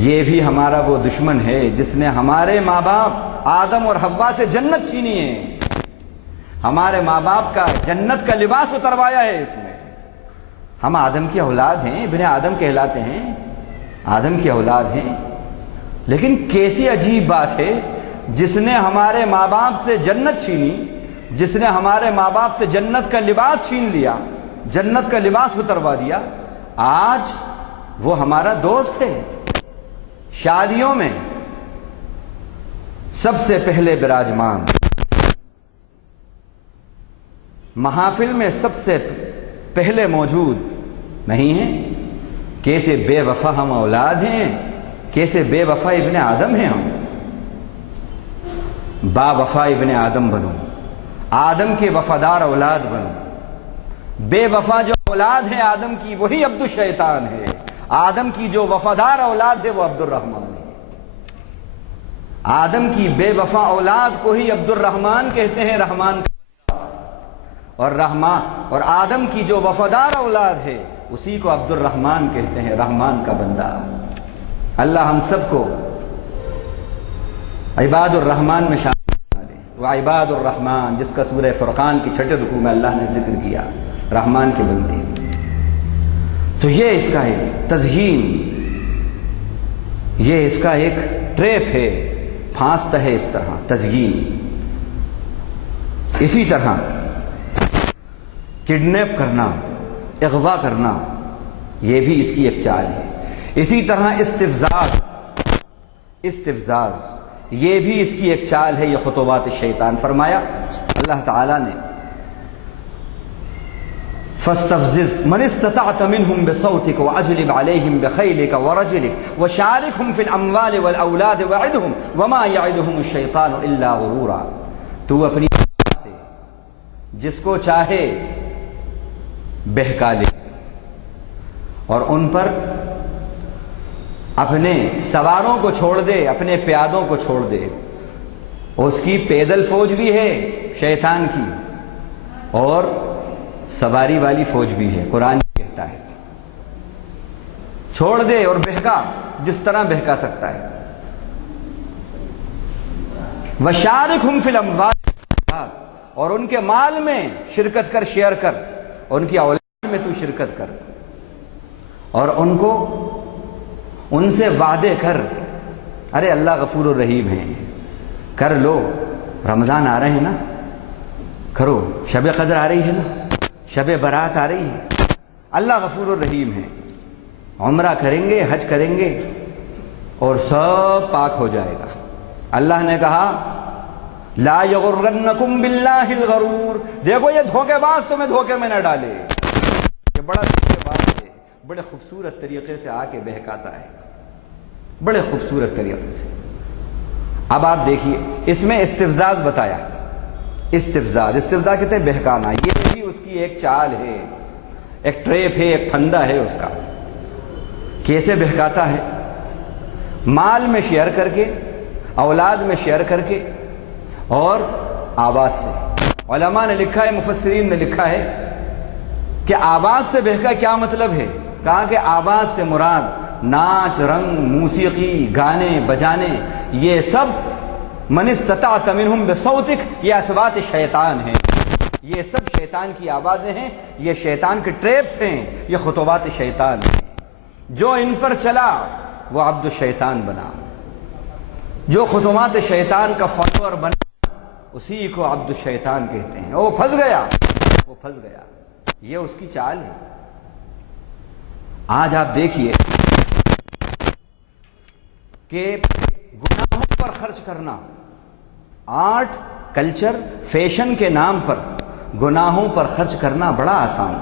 یہ بھی ہمارا وہ دشمن ہے جس نے ہمارے ماں باپ آدم اور حوا سے جنت چھینی ہے، ہمارے ماں باپ کا جنت کا لباس اتروایا ہے اس میں. ہم آدم کی اولاد ہیں، ابن آدم کہلاتے ہیں، آدم کی اولاد ہیں، لیکن کیسی عجیب بات ہے، جس نے ہمارے ماں باپ سے جنت چھینی، جس نے ہمارے ماں باپ سے جنت کا لباس چھین لیا، جنت کا لباس اتروا دیا، آج وہ ہمارا دوست ہے. شادیوں میں سب سے پہلے براجمان، محافل میں سب سے پہلے موجود نہیں ہیں. کیسے بے وفا ہم اولاد ہیں، کیسے بے وفا ابن آدم ہیں. ہم با وفا ابن آدم بنو، آدم کے وفادار اولاد بنو. بے وفا جو اولاد ہے آدم کی وہی عبد الشیطان ہے، آدم کی جو وفادار اولاد ہے وہ عبد الرحمن ہے. آدم کی بے وفا اولاد کو ہی عبد الرحمن کہتے ہیں، رحمان کا، اور آدم کی جو وفادار اولاد ہے اسی کو عبد الرحمن کہتے ہیں، رحمان کا بندہ. اللہ ہم سب کو عباد الرحمن میں شامل کرا دے. وہ عباد الرحمن جس کا سورہ فرقان کی 6 رکوع میں اللہ نے ذکر کیا، رحمان کے بندے. تو یہ اس کا ایک تزیین، یہ اس کا ایک ٹریپ ہے، پھانستا ہے اس طرح تزیین. اسی طرح کڈنیپ کرنا، اغوا کرنا، یہ بھی اس کی ایک چال ہے. اسی طرح استفزاز یہ بھی اس کی ایک چال ہے. یہ خطوات الشیطان. فرمایا اللہ تعالیٰ نے فاستفزز من استطعت منهم بصوتك واجلب عليهم بخيلك ورجلك وشاركهم في الاموال والاولاد وعدهم وما يعدهم الشيطان الا غرورا. تو اپنی سے جس کو چاہے بہکا لے اور ان پر اپنے سواروں کو چھوڑ دے، اپنے پیادوں کو چھوڑ دے. اس کی پیدل فوج بھی ہے شیطان کی اور سواری والی فوج بھی ہے. قرآن کہتا ہے چھوڑ دے اور بہکا جس طرح بہکا سکتا ہے. وَشَارِكْهُمْ فِي الْأَمْوَالِ، اور ان کے مال میں شرکت کر، شیئر کر، ان کی اولاد میں تو شرکت کر، اور ان سے وعدے کر. ارے اللہ غفور الرحیم ہے، کر لو. رمضان آ رہے ہیں نا، کرو. شب قدر آ رہی ہے نا، شب برات آ رہی ہے. اللہ غفور الرحیم ہے. عمرہ کریں گے، حج کریں گے اور سب پاک ہو جائے گا. اللہ نے کہا لا یغرنکم باللہ الغرور. دیکھو یہ دھوکے باز تمہیں دھوکے میں نہ ڈالے. یہ بڑا دھوکے باز ہے، بڑے خوبصورت طریقے سے آ کے بہکاتا ہے، بڑے خوبصورت طریقے سے. اب آپ دیکھیے اس میں استفزاز بتایا. استفزاز کہتے ہیں بہکانا. یہ بھی اس کی ایک چال ہے، ایک ٹریپ ہے، ایک پھندا ہے اس کا. کیسے بہکاتا ہے؟ مال میں شیئر کر کے، اولاد میں شیئر کر کے اور آواز سے. علماء نے لکھا ہے، مفسرین نے لکھا ہے کہ آواز سے بہکا کیا مطلب ہے. کہا کہ آواز سے مراد ناچ، رنگ، موسیقی، گانے بجانے، یہ سب من استطاعت منہم بصوتک، یہ اصوات شیطان ہیں. یہ سب شیطان کی آوازیں ہیں، یہ شیطان کے ٹریپس ہیں، یہ خطوات شیطان ہیں. جو ان پر چلا وہ عبد الشیطان بنا، جو خطوات شیطان کا فالوور بنا اسی کو عبد الشیطان کہتے ہیں. وہ پھنس گیا. یہ اس کی چال ہے. آج آپ دیکھیے کہ گناہوں پر خرچ کرنا، آرٹ، کلچر، فیشن کے نام پر گناہوں پر خرچ کرنا بڑا آسان،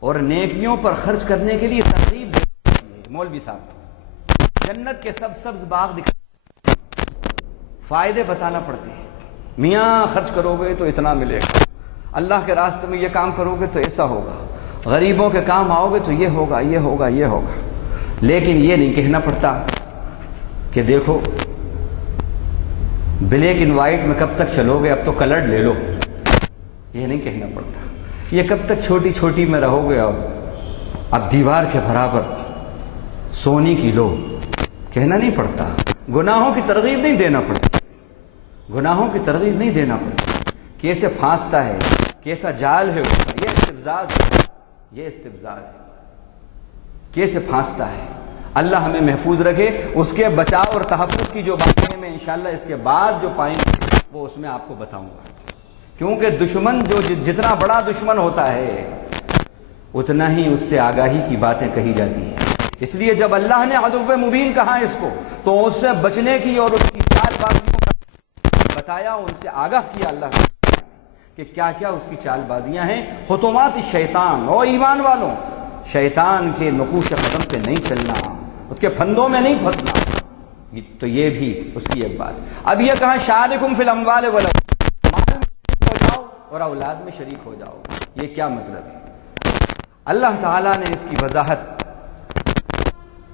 اور نیکیوں پر خرچ کرنے کے لیے ترغیب ہے. مولوی صاحب جنت کے سبز باغ دکھا، فائدے بتانا پڑتے ہیں. میاں خرچ کرو گے تو اتنا ملے گا، اللہ کے راستے میں یہ کام کرو گے تو ایسا ہوگا، غریبوں کے کام آؤ گے تو یہ ہوگا. لیکن یہ نہیں کہنا پڑتا کہ دیکھو بلیک اینڈ وائٹ میں کب تک چلو گے، اب تو کلرڈ لے لو. یہ نہیں کہنا پڑتا. یہ کب تک چھوٹی چھوٹی میں رہو گے، اب دیوار کے برابر سونی کی لو. کہنا نہیں پڑتا. گناہوں کی ترغیب نہیں دینا پڑتا. کیسے پھانستا ہے، کیسا جال ہے اس کا. یہ استفزاز ہے. کیسے پھانستا ہے. اللہ ہمیں محفوظ رکھے. اس کے بچاؤ اور تحفظ کی جو باتیں ہیں میں انشاءاللہ اس کے بعد جو پائیں گے وہ اس میں آپ کو بتاؤں گا. کیونکہ دشمن جو جتنا بڑا دشمن ہوتا ہے اتنا ہی اس سے آگاہی کی باتیں کہی جاتی ہیں. اس لیے جب اللہ نے عدو مبین کہا اس کو تو اس سے بچنے کی اور اس کی چال بازیوں کا بتایا، ان سے آگاہ کیا اللہ نے کہ کیا کیا اس کی چال بازیاں ہیں. خطوات شیطان. او ایمان والوں، شیطان کے نقوش قدم پہ نہیں چلنا، اس کے پھندوں میں نہیں پھنسنا. تو یہ بھی اس کی ایک بات. اب یہ کہا شارکم فی الاموال والأولاد، مال میں شریک ہو جاؤ اور اولاد میں شریک ہو جاؤ. یہ کیا مطلب ہے؟ اللہ تعالیٰ نے اس کی وضاحت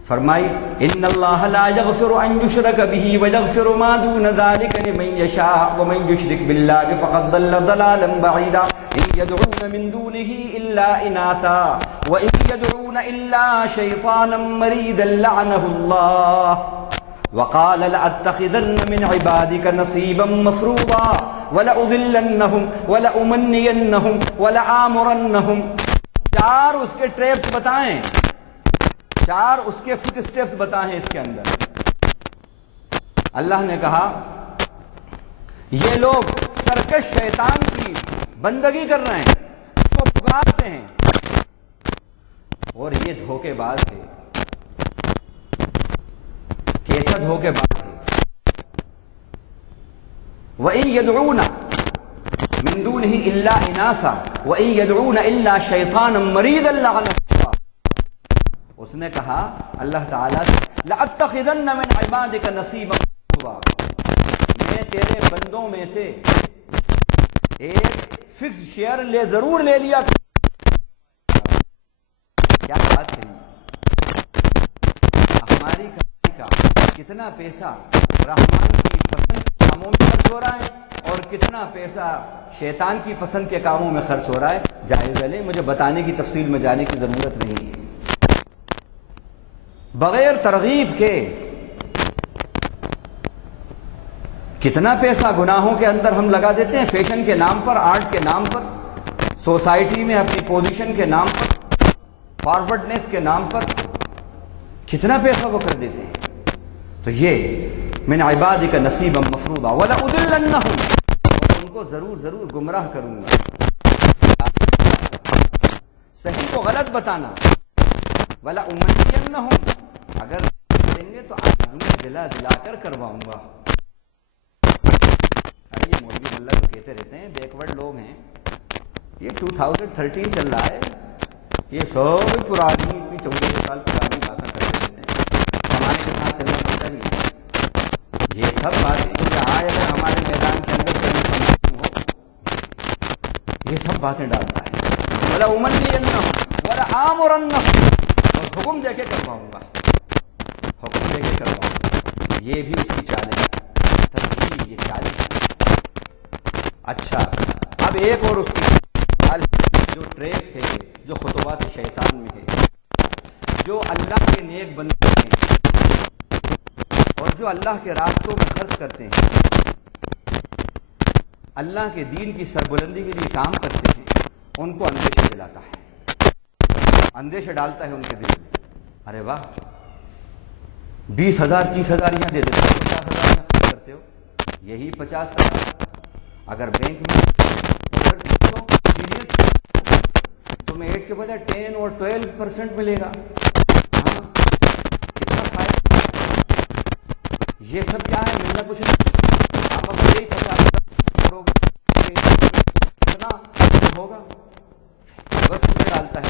فرمائی ان اللہ لا یغفر ان یشرک بہ ویغفر ما دون ذلک لمن یشاء ومن یشرک باللہ فقد ضل ضلالا بعیدا. ان یدعون من دونه الا اناثا وان یدعون الا شیطانا مریدا لعنه اللہ وقال لأتخذن من عبادك نصيبا مفروضا ولأضلنهم ولأمنينهم ولآمرنهم. چار اس کے ٹریپس بتائیں، چار اس کے فٹ سٹیپس بتائیں اس کے اندر. اللہ نے کہا یہ لوگ سرکش شیطان کی بندگی کر رہے ہیں، اس کو پکارتے ہیں، اور یہ دھوکے باز ہے. کیسا دھوکے باز ہے؟ وَإِن يَدْعُونَ مِن دُونِهِ إِلَّا إِنَاثًا وَإِن يَدْعُونَ إِلَّا شَيْطَانًا مَرِيدًا لَعَنَهُ اللَّهُ. اس نے کہا اللہ تعالیٰ سے لَأَتَّخِذَنَّ مِنْ عِبَادِكَ نَصِيبًا مَفْرُوضًا، میں تیرے بندوں میں سے ایک فکس شیئر ضرور لے لیا. کیا بات کہی؟ ہماری کمائی کا کتنا پیسہ رحمان کی پسند کے کاموں میں خرچ ہو رہا ہے اور کتنا پیسہ شیطان کی پسند کے کاموں میں خرچ ہو رہا ہے، جائزہ لیں۔ مجھے بتانے کی تفصیل میں جانے کی ضرورت نہیں ہے۔ بغیر ترغیب کے کتنا پیسہ گناہوں کے اندر ہم لگا دیتے ہیں، فیشن کے نام پر، آرٹ کے نام پر، سوسائٹی میں اپنی پوزیشن کے نام پر، فارورڈنس کے نام پر کتنا پیسہ وہ کر دیتے ہیں۔ تو یہ من عبادک نصیبا مفروضا ولأضلنہم، ان کو ضرور گمراہ کروں گا، صحیح کو غلط بتانا، ولأمنینہم، اگر دیں گے تو آزمائش دلا کر کرواؤں گا۔ ارے یہ مولوی ملا تو کہتے رہتے ہیں بیکورڈ لوگ ہیں، یہ 2013 چل رہا ہے، یہ سب پرانی 14 سال پرانی باتیں کرتے رہتے ہیں، زمانے کے ساتھ چلنا پڑتا بھی ہے۔ یہ سب باتیں جو آج اگر ہمارے میدان کے اندر ہو، یہ سب باتیں ڈالتا ہے۔ وَلَأُمَنِّيَنَّهُمْ وَلَآمُرَنَّهُمْ، اور حکم دے کے کرواؤں گا، حکم دے کے کرواؤں گا۔ یہ بھی اس کی چال ہے، ترتیب یہ چال ہے۔ اچھا، اب ایک اور اس کی چال جو ٹریپ ہے، جو خطوات شیطان میں ہے، جو اللہ کے نیک بندے ہیں اور جو اللہ کے راستوں میں خرچ کرتے ہیں، اللہ کے دین کی سربلندی کے لیے کام کرتے ہیں، ان کو اندیشہ دلاتا ہے، اندیشہ ڈالتا ہے ان کے دل میں۔ ارے واہ، 20,000 30,000 یہاں دے دیتے ہو، 50,000 میں خرچ کرتے ہو، یہی 50,000 اگر بینک میں تمہیں 8 کے بجائے 10 اور 12% ملے گا، کتنا فائدہ۔ یہ سب کیا ہے؟ ملنا کچھ نہیں، آپ اگر یہی 50,000 کرو گے اتنا ہوگا، بس مجھے ڈالتا ہے۔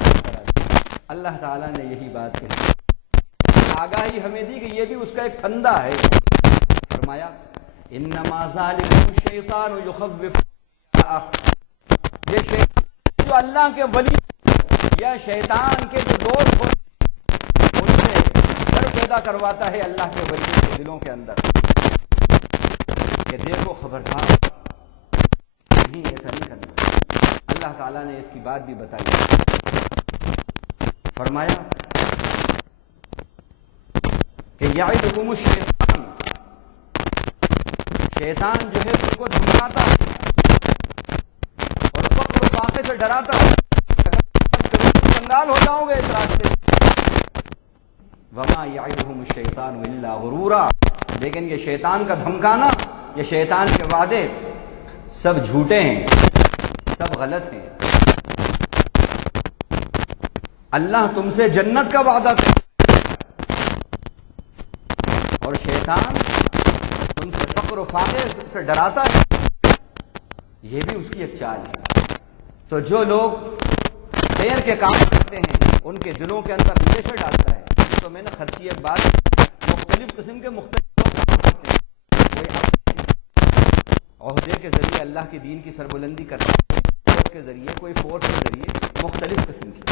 اللہ تعالیٰ نے یہی بات کہی، آگاہی ہمیں دی کہ یہ بھی اس کا ایک پھندا ہے۔ فرمایا انما ذالکم الشیطان یخوف، یہ شیطان جو اللہ کے ولی یا شیطان کے جو دوست ہوتے ہیں ان سے ڈر پیدا کرواتا ہے اللہ کے ولیوں کے دلوں کے اندر کہ دیکھو خبردار، نہیں ایسا نہیں کرنا۔ اللہ تعالیٰ نے اس کی بات بھی بتائی، فرمایا کہ یعدکم الشیطان، شیطان جو ہے تم کو دھمکاتا ہے اور فقر و فاقے سے ڈراتا ہے، اگر کنگال ہو جاؤ گے اس راستے۔ وما یعدہم الشیطان الا غرورا، لیکن یہ شیطان کا دھمکانا، یہ شیطان کے وعدے سب جھوٹے ہیں، سب غلط ہیں۔ اللہ تم سے جنت کا وعدہ کرتا ہے اور شیطان تم سے فقر و فاقے سے ڈراتا ہے، یہ بھی اس کی ایک چال ہے۔ تو جو لوگ خیر کے کام کرتے ہیں ان کے دلوں کے اندر اندیشہ ڈالتا ہے۔ تو میں نے خرچی ایک بات، مختلف قسم کے مختلف لوگ کام کرتے ہیں، کوئی اپنے عہدے کے ذریعے اللہ کے دین کی سربلندی کرتا ہے، فورس کے ذریعے، کوئی فورس کے ذریعے، مختلف قسم کی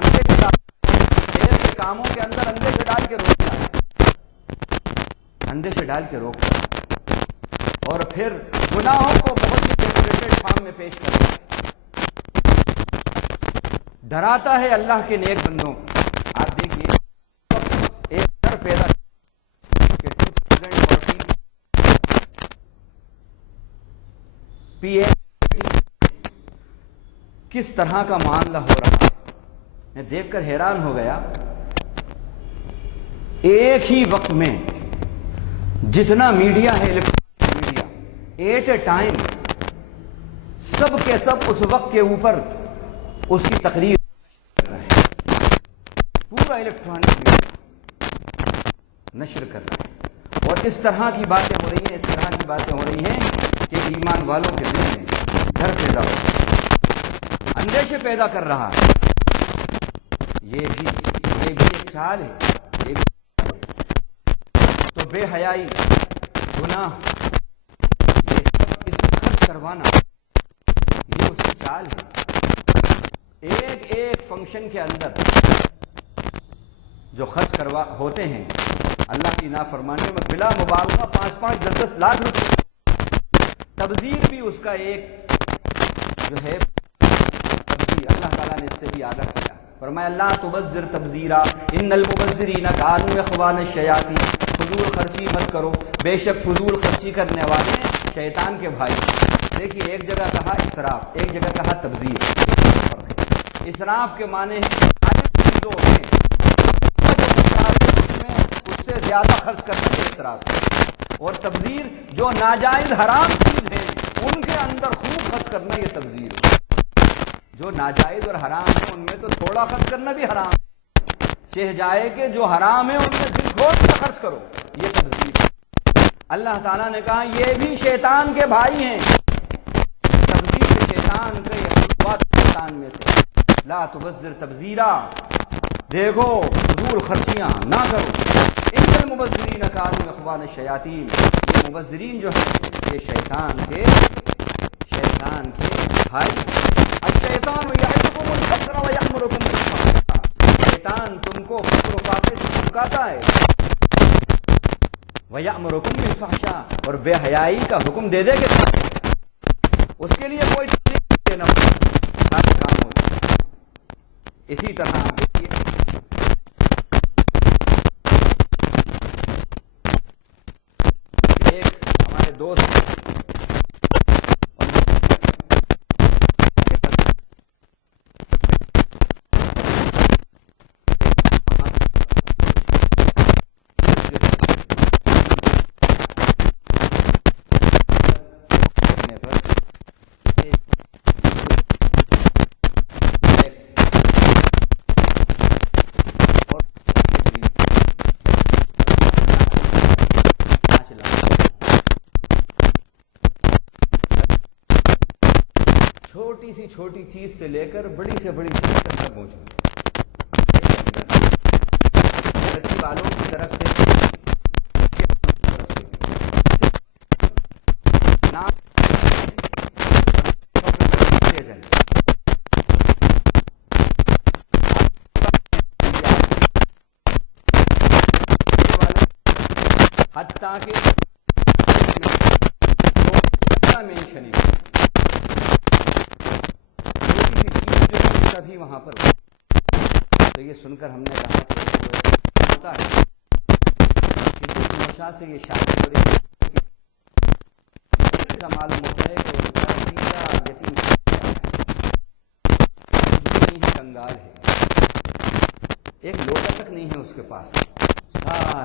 اندیشہ ڈال، خیر کے کاموں کے اندر اندیشہ ڈال کے روکتا ہے، اندیشہ ڈال کے روکتا ہے، اور پھر گناہوں کو بہت ہی ڈیکوریٹڈ فارم میں پیش کرتا ہے، ڈراتا ہے اللہ کے نیک بندوں کو۔ آپ دیکھیے ایک ڈر پیدا کہ 2014 پی ایم کس طرح کا معاملہ ہو رہا ہے، میں دیکھ کر حیران ہو گیا۔ ایک ہی وقت میں جتنا میڈیا ہے، electronic media, at a time سب کے سب اس وقت کے اوپر اس کی تقریر کر رہا ہے، پورا الیکٹرانک میڈیا نشر کر رہا ہے، اور اس طرح کی باتیں ہو رہی ہیں، اس طرح کی باتیں ہو رہی ہیں کہ ایمان والوں کے دل میں ڈر پیدا ہو رہا ہے، اندیشے پیدا کر رہا ہے۔ یہ بھی ایک چال ہے، یہ بھی تو بے حیائی، گناہ، یہ سب اس کو خرچ کروانا، یہ اس کی چال ہے۔ ایک ایک فنکشن کے اندر جو خرچ ہوتے ہیں اللہ کی نافرمانیوں میں بلا مبالغہ 5-5 10-10 لاکھ روپے، تبذیر بھی اس کا ایک جو ہے تبذیر، اللہ تعالیٰ نے اس سے بھی آگاہ کیا، فرمایا اللہ تبذر تبذیرا ان المبذرین کانوا اخوان الشیاطین، فضول خرچی مت کرو، بے شک فضول خرچی کرنے والے شیطان کے بھائی۔ دیکھیے ایک جگہ کہا اسراف، ایک جگہ کہا تبذیر۔ اسراف کے معنی ہے چیزوں میں اس سے زیادہ خرچ کرنا ہے اسراف، اور تبذیر جو ناجائز حرام چیز ہے ان کے اندر خوب خرچ کرنا یہ تبذیر ہے۔ جو ناجائز اور حرام ہے ان میں تو تھوڑا خرچ کرنا بھی حرام ہے، چہ جائے کہ جو حرام ہے ان میں دل کھول کر خرچ کرو، یہ تبذیر ہے۔ اللہ تعالیٰ نے کہا یہ بھی شیطان کے بھائی ہیں، تبذیر شیطان کے شیطان میں سے، لا تبذر تبذیرا، دیکھو فضول خرچیاں نہ کرو، ان المبذرین کانوا اخوان الشیاطین، یہ مبذرین جو ہیں یہ شیطان کے بھائی۔ الشیطان یعدکم الفقر ویأمرکم بالفحشاء، شیطان تم کو فقر و فاقے سے دھمکاتا ہے، ویأمرکم بالفحشاء، اور بے حیائی کا حکم دے دے کے اس کے لیے کوئی تکلیف نہ سارے کام ہوتے ہیں۔ اسی طرح آپ دیکھیے ایک ہمارے دوست چھوٹی چیز سے لے کر بڑی سے بڑی چیز تک موجود ہے، لڑکی والوں کی طرف سے حتیٰ کہ مینشن بھی وہاں پر تو یہ سن کر ہم نے کہا کہ ہوتا ہے کہ جس نوشا سے یہ شادی ہو رہی ہے ایسا معلوم ہوتا ہے کہ یتیم کچھ بھی نہیں ہے، کنگال ہے، ایک لوٹا تک نہیں ہے اس کے پاس، سارا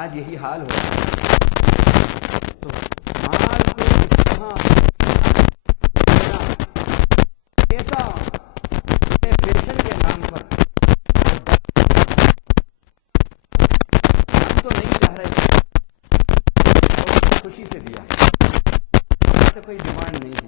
آج یہی حال ہو رہا ہے۔ تو مال کو اس طرح کیسا فیشن کے نام پر ہم تو نہیں چاہ رہے اور خوشی سے دیا، تو کوئی ڈیمانڈ نہیں ہے،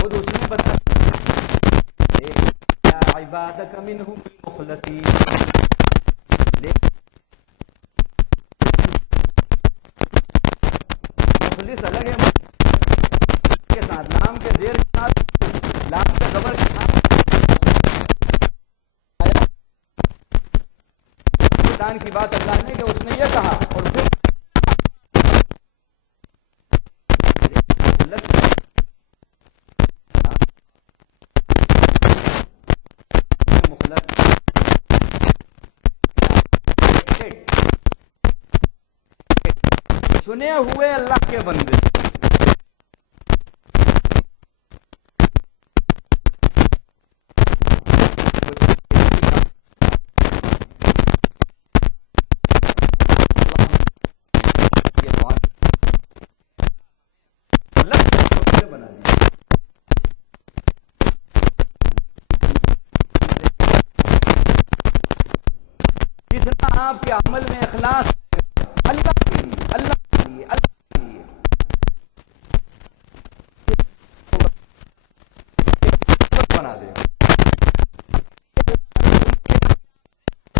خود اس نے بتایا عبادک منہم المخلصین، مخلص الگ ہے کے ساتھ، لام کے زیر کے ساتھ، لام کے زبر کے ساتھ شیطان کی بات اللہ نے کہ اس نے یہ کہا، اور پھر چنے ہوئے اللہ کے بندے، جتنا آپ کے عمل میں اخلاص اللہ کے لیے، اللہ کے لیے، اللہ کے لیے بنا دے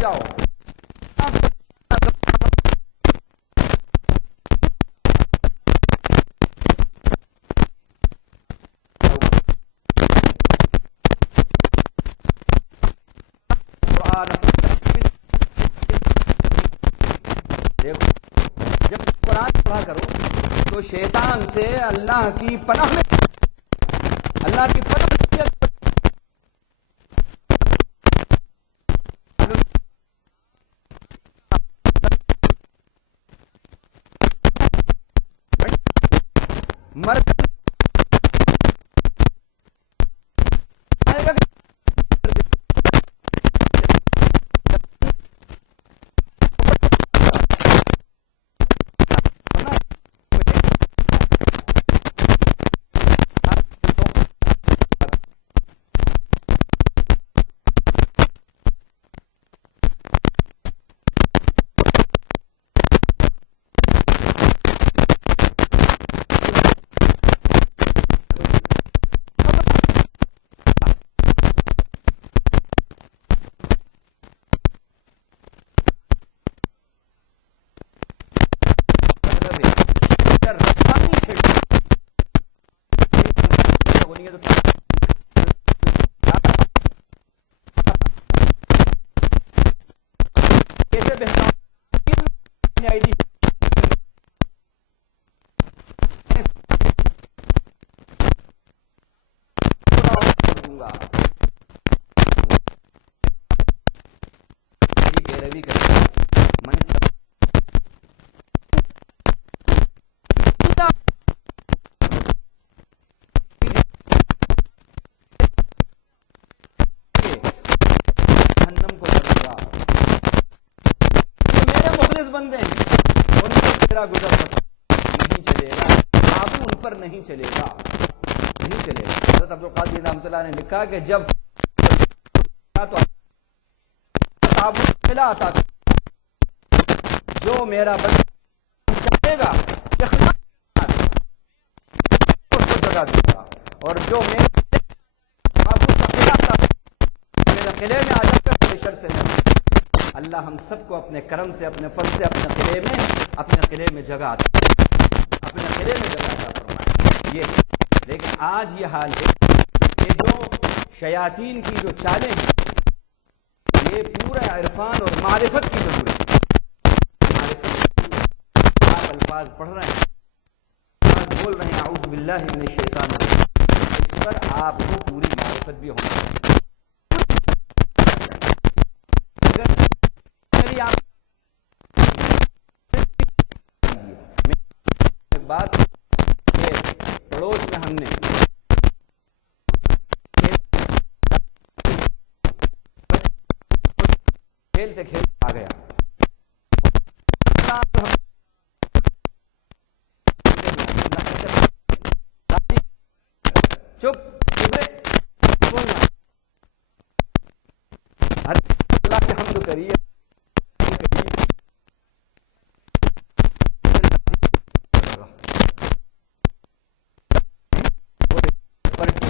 جاؤ دیکھو، جب قرآن پڑھا کرو تو شیطان سے اللہ کی پناہ میں، اللہ کی پناہ مرکز آئے گا بندے ہیں ان پر تیرا گزر نہیں چلے گا، قابو ان پر نہیں چلے گا، نہیں چلے گا۔ حضرت عبدالقادر رحمۃ اللہ نے لکھا کہ جب قابو ملا تھا، جو میرا بندہ چاہے گا اخلاص اس کو جگہ دے گا، اور جو میرے قابو کا قلعہ تھا میرے قلعے میں آ جا کر پریشر سے نہیں، اللہ ہم سب کو اپنے کرم سے، اپنے فضل سے اپنے قلعے میں جگہ آتا، اپنے قلعے میں جگہ آتا فرمائے یہ۔ لیکن آج یہ حال ہے کہ جو شیاطین کی جو چالیں ہیں، یہ پورا عرفان اور معرفت کی ضرورت ہے، معرفت آپ الفاظ پڑھ رہے ہیں، آپ بول رہے ہیں اعوذ باللہ من الشیطان الرجیم، اس پر آپ کو پوری معرفت بھی ہونا چاہیے۔ ایک بات پڑوس میں ہم نے کھیلتے کھیلتے آ گیا، چپ بولنا، اللہ کے حمد کریے، پلٹی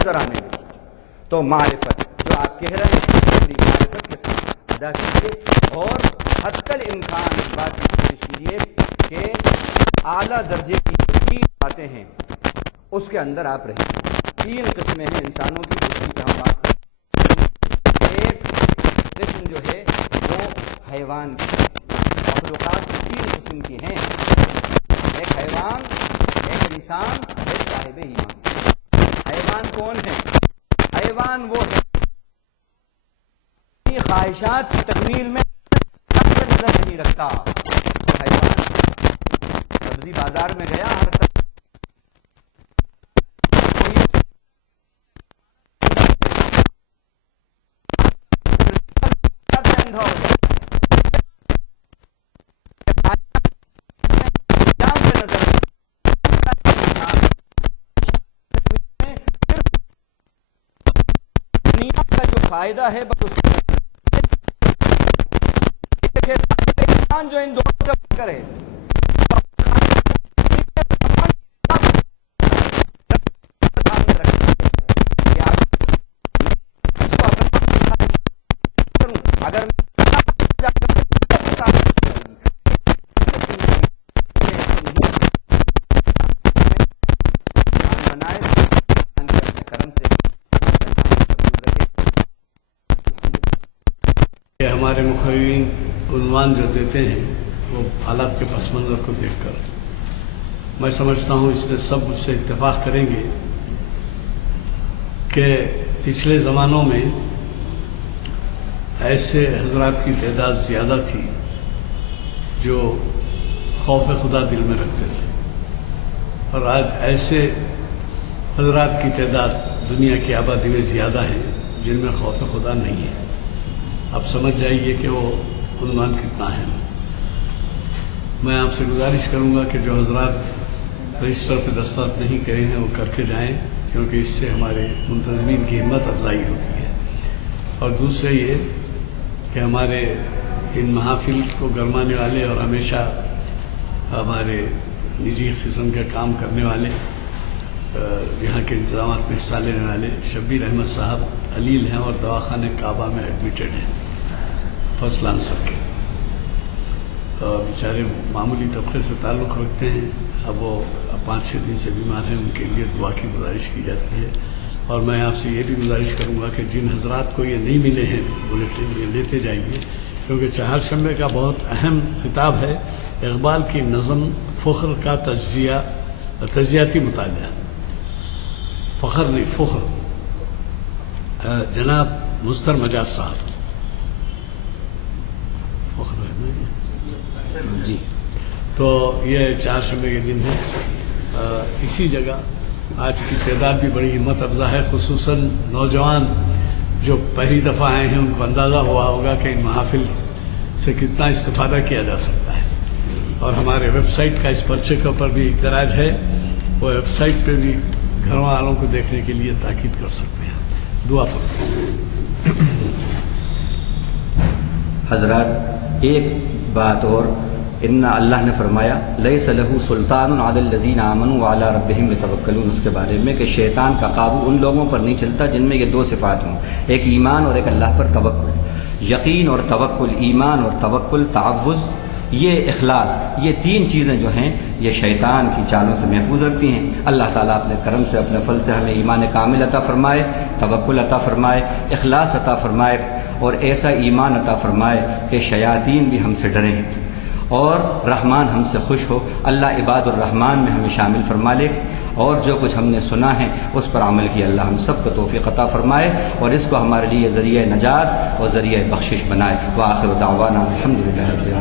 نظر آنے لگی۔ تو معرفت جو آپ کہہ رہے ہیں اپنی معرفت کے ساتھ ادا کیجیے اور حتی الامکان اس بات کی کوشش کیجیے کہ اعلیٰ درجے کی جو 3 باتیں ہیں اس کے اندر آپ رہیں۔ 3 قسمیں ہیں انسانوں کی جس کی ہم بات کریں۔ ایک قسم جو ہے وہ حیوان کی ہے۔ مخلوقات 3 قسم کی ہیں، ایک حیوان، ایک انسان، ایک صاحب ایمان۔ حیوان کون ہے؟ حیوان وہ ہے اپنی خواہشات کی تکمیل میں نظر نہیں رکھتا۔ حیوان سبزی بازار میں گیا، ہر طرف فائدہ ہے بس اس انسان جو ان دونوں سے کرے اگر ہمارے مقررین عنوان جو دیتے ہیں وہ حالات کے پس منظر کو دیکھ کر میں سمجھتا ہوں اس میں سب مجھ سے اتفاق کریں گے کہ پچھلے زمانوں میں ایسے حضرات کی تعداد زیادہ تھی جو خوف خدا دل میں رکھتے تھے، اور آج ایسے حضرات کی تعداد دنیا کی آبادی میں زیادہ ہے جن میں خوف خدا نہیں ہے۔ اب سمجھ جائیے کہ وہ عنوان کتنا ہے۔ میں آپ سے گزارش کروں گا کہ جو حضرات رجسٹر پہ دستخط نہیں کرے ہیں وہ کر کے جائیں، کیونکہ اس سے ہمارے منتظمین کی ہمت افزائی ہوتی ہے۔ اور دوسرے یہ کہ ہمارے ان محافل کو گرمانے والے اور ہمیشہ ہمارے نجی قسم کے کام کرنے والے، یہاں کے انتظامات میں حصہ لینے والے شبیر احمد صاحب علیل ہیں اور دواخانہ کعبہ میں ایڈمیٹڈ ہیں، فرسٹ لانسر کے، بیچارے معمولی طبقے سے تعلق رکھتے ہیں۔ اب وہ 5-6 دن سے بیمار ہیں، ان کے لیے دعا کی گزارش کی جاتی ہے۔ اور میں آپ سے یہ بھی گزارش کروں گا کہ جن حضرات کو یہ نہیں ملے ہیں بلیٹن یہ لیتے جائیے، کیونکہ چہارشنبے کا بہت اہم خطاب ہے، اقبال کی نظم فخر کا تجزیاتی مطالعہ، فخر نہیں فخر، جناب مستر مجاز صاحب فخر ہے جی، تو یہ چہارشنبے کے دن ہے۔ اسی جگہ آج کی تعداد بھی بڑی ہمت افزا ہے، خصوصاً نوجوان جو پہلی دفعہ آئے ہیں ان کو اندازہ ہوا ہوگا کہ ان محافل سے کتنا استفادہ کیا جا سکتا ہے۔ اور ہمارے ویب سائٹ کا اس پرچے کے اوپر بھی اندراج ہے، وہ ویب سائٹ پہ بھی گھر والوں کو دیکھنے کے لیے تاکید کر سکتے ہیں۔ دعا فرمائیں۔ حضرات ایک بات اور، ان اللہ نے فرمایا لیس لہ سلطان علی الذین آمنوا وعلی ربہم یتوکلون، اس کے بارے میں کہ شیطان کا قابو ان لوگوں پر نہیں چلتا جن میں یہ 2 صفات ہوں، ایک ایمان اور ایک اللہ پر توکل۔ یقین اور توکل، ایمان اور توکل، تعوذ، یہ اخلاص، یہ 3 چیزیں جو ہیں یہ شیطان کی چالوں سے محفوظ رکھتی ہیں۔ اللہ تعالیٰ اپنے کرم سے، اپنے فضل سے ہمیں ایمان کامل عطا فرمائے، توکل عطا فرمائے، اخلاص عطا فرمائے، اور ایسا ایمان عطا فرمائے کہ شیاطین بھی ہم سے ڈریں اور رحمان ہم سے خوش ہو۔ اللہ عباد الرحمن میں ہمیں شامل فرما لے، اور جو کچھ ہم نے سنا ہے اس پر عمل کیا اللہ ہم سب کو توفیق عطا فرمائے، اور اس کو ہمارے لیے ذریعہ نجات اور ذریعہ بخشش بنائے۔ وآخر دعوانا الحمدللہ رب العالمین۔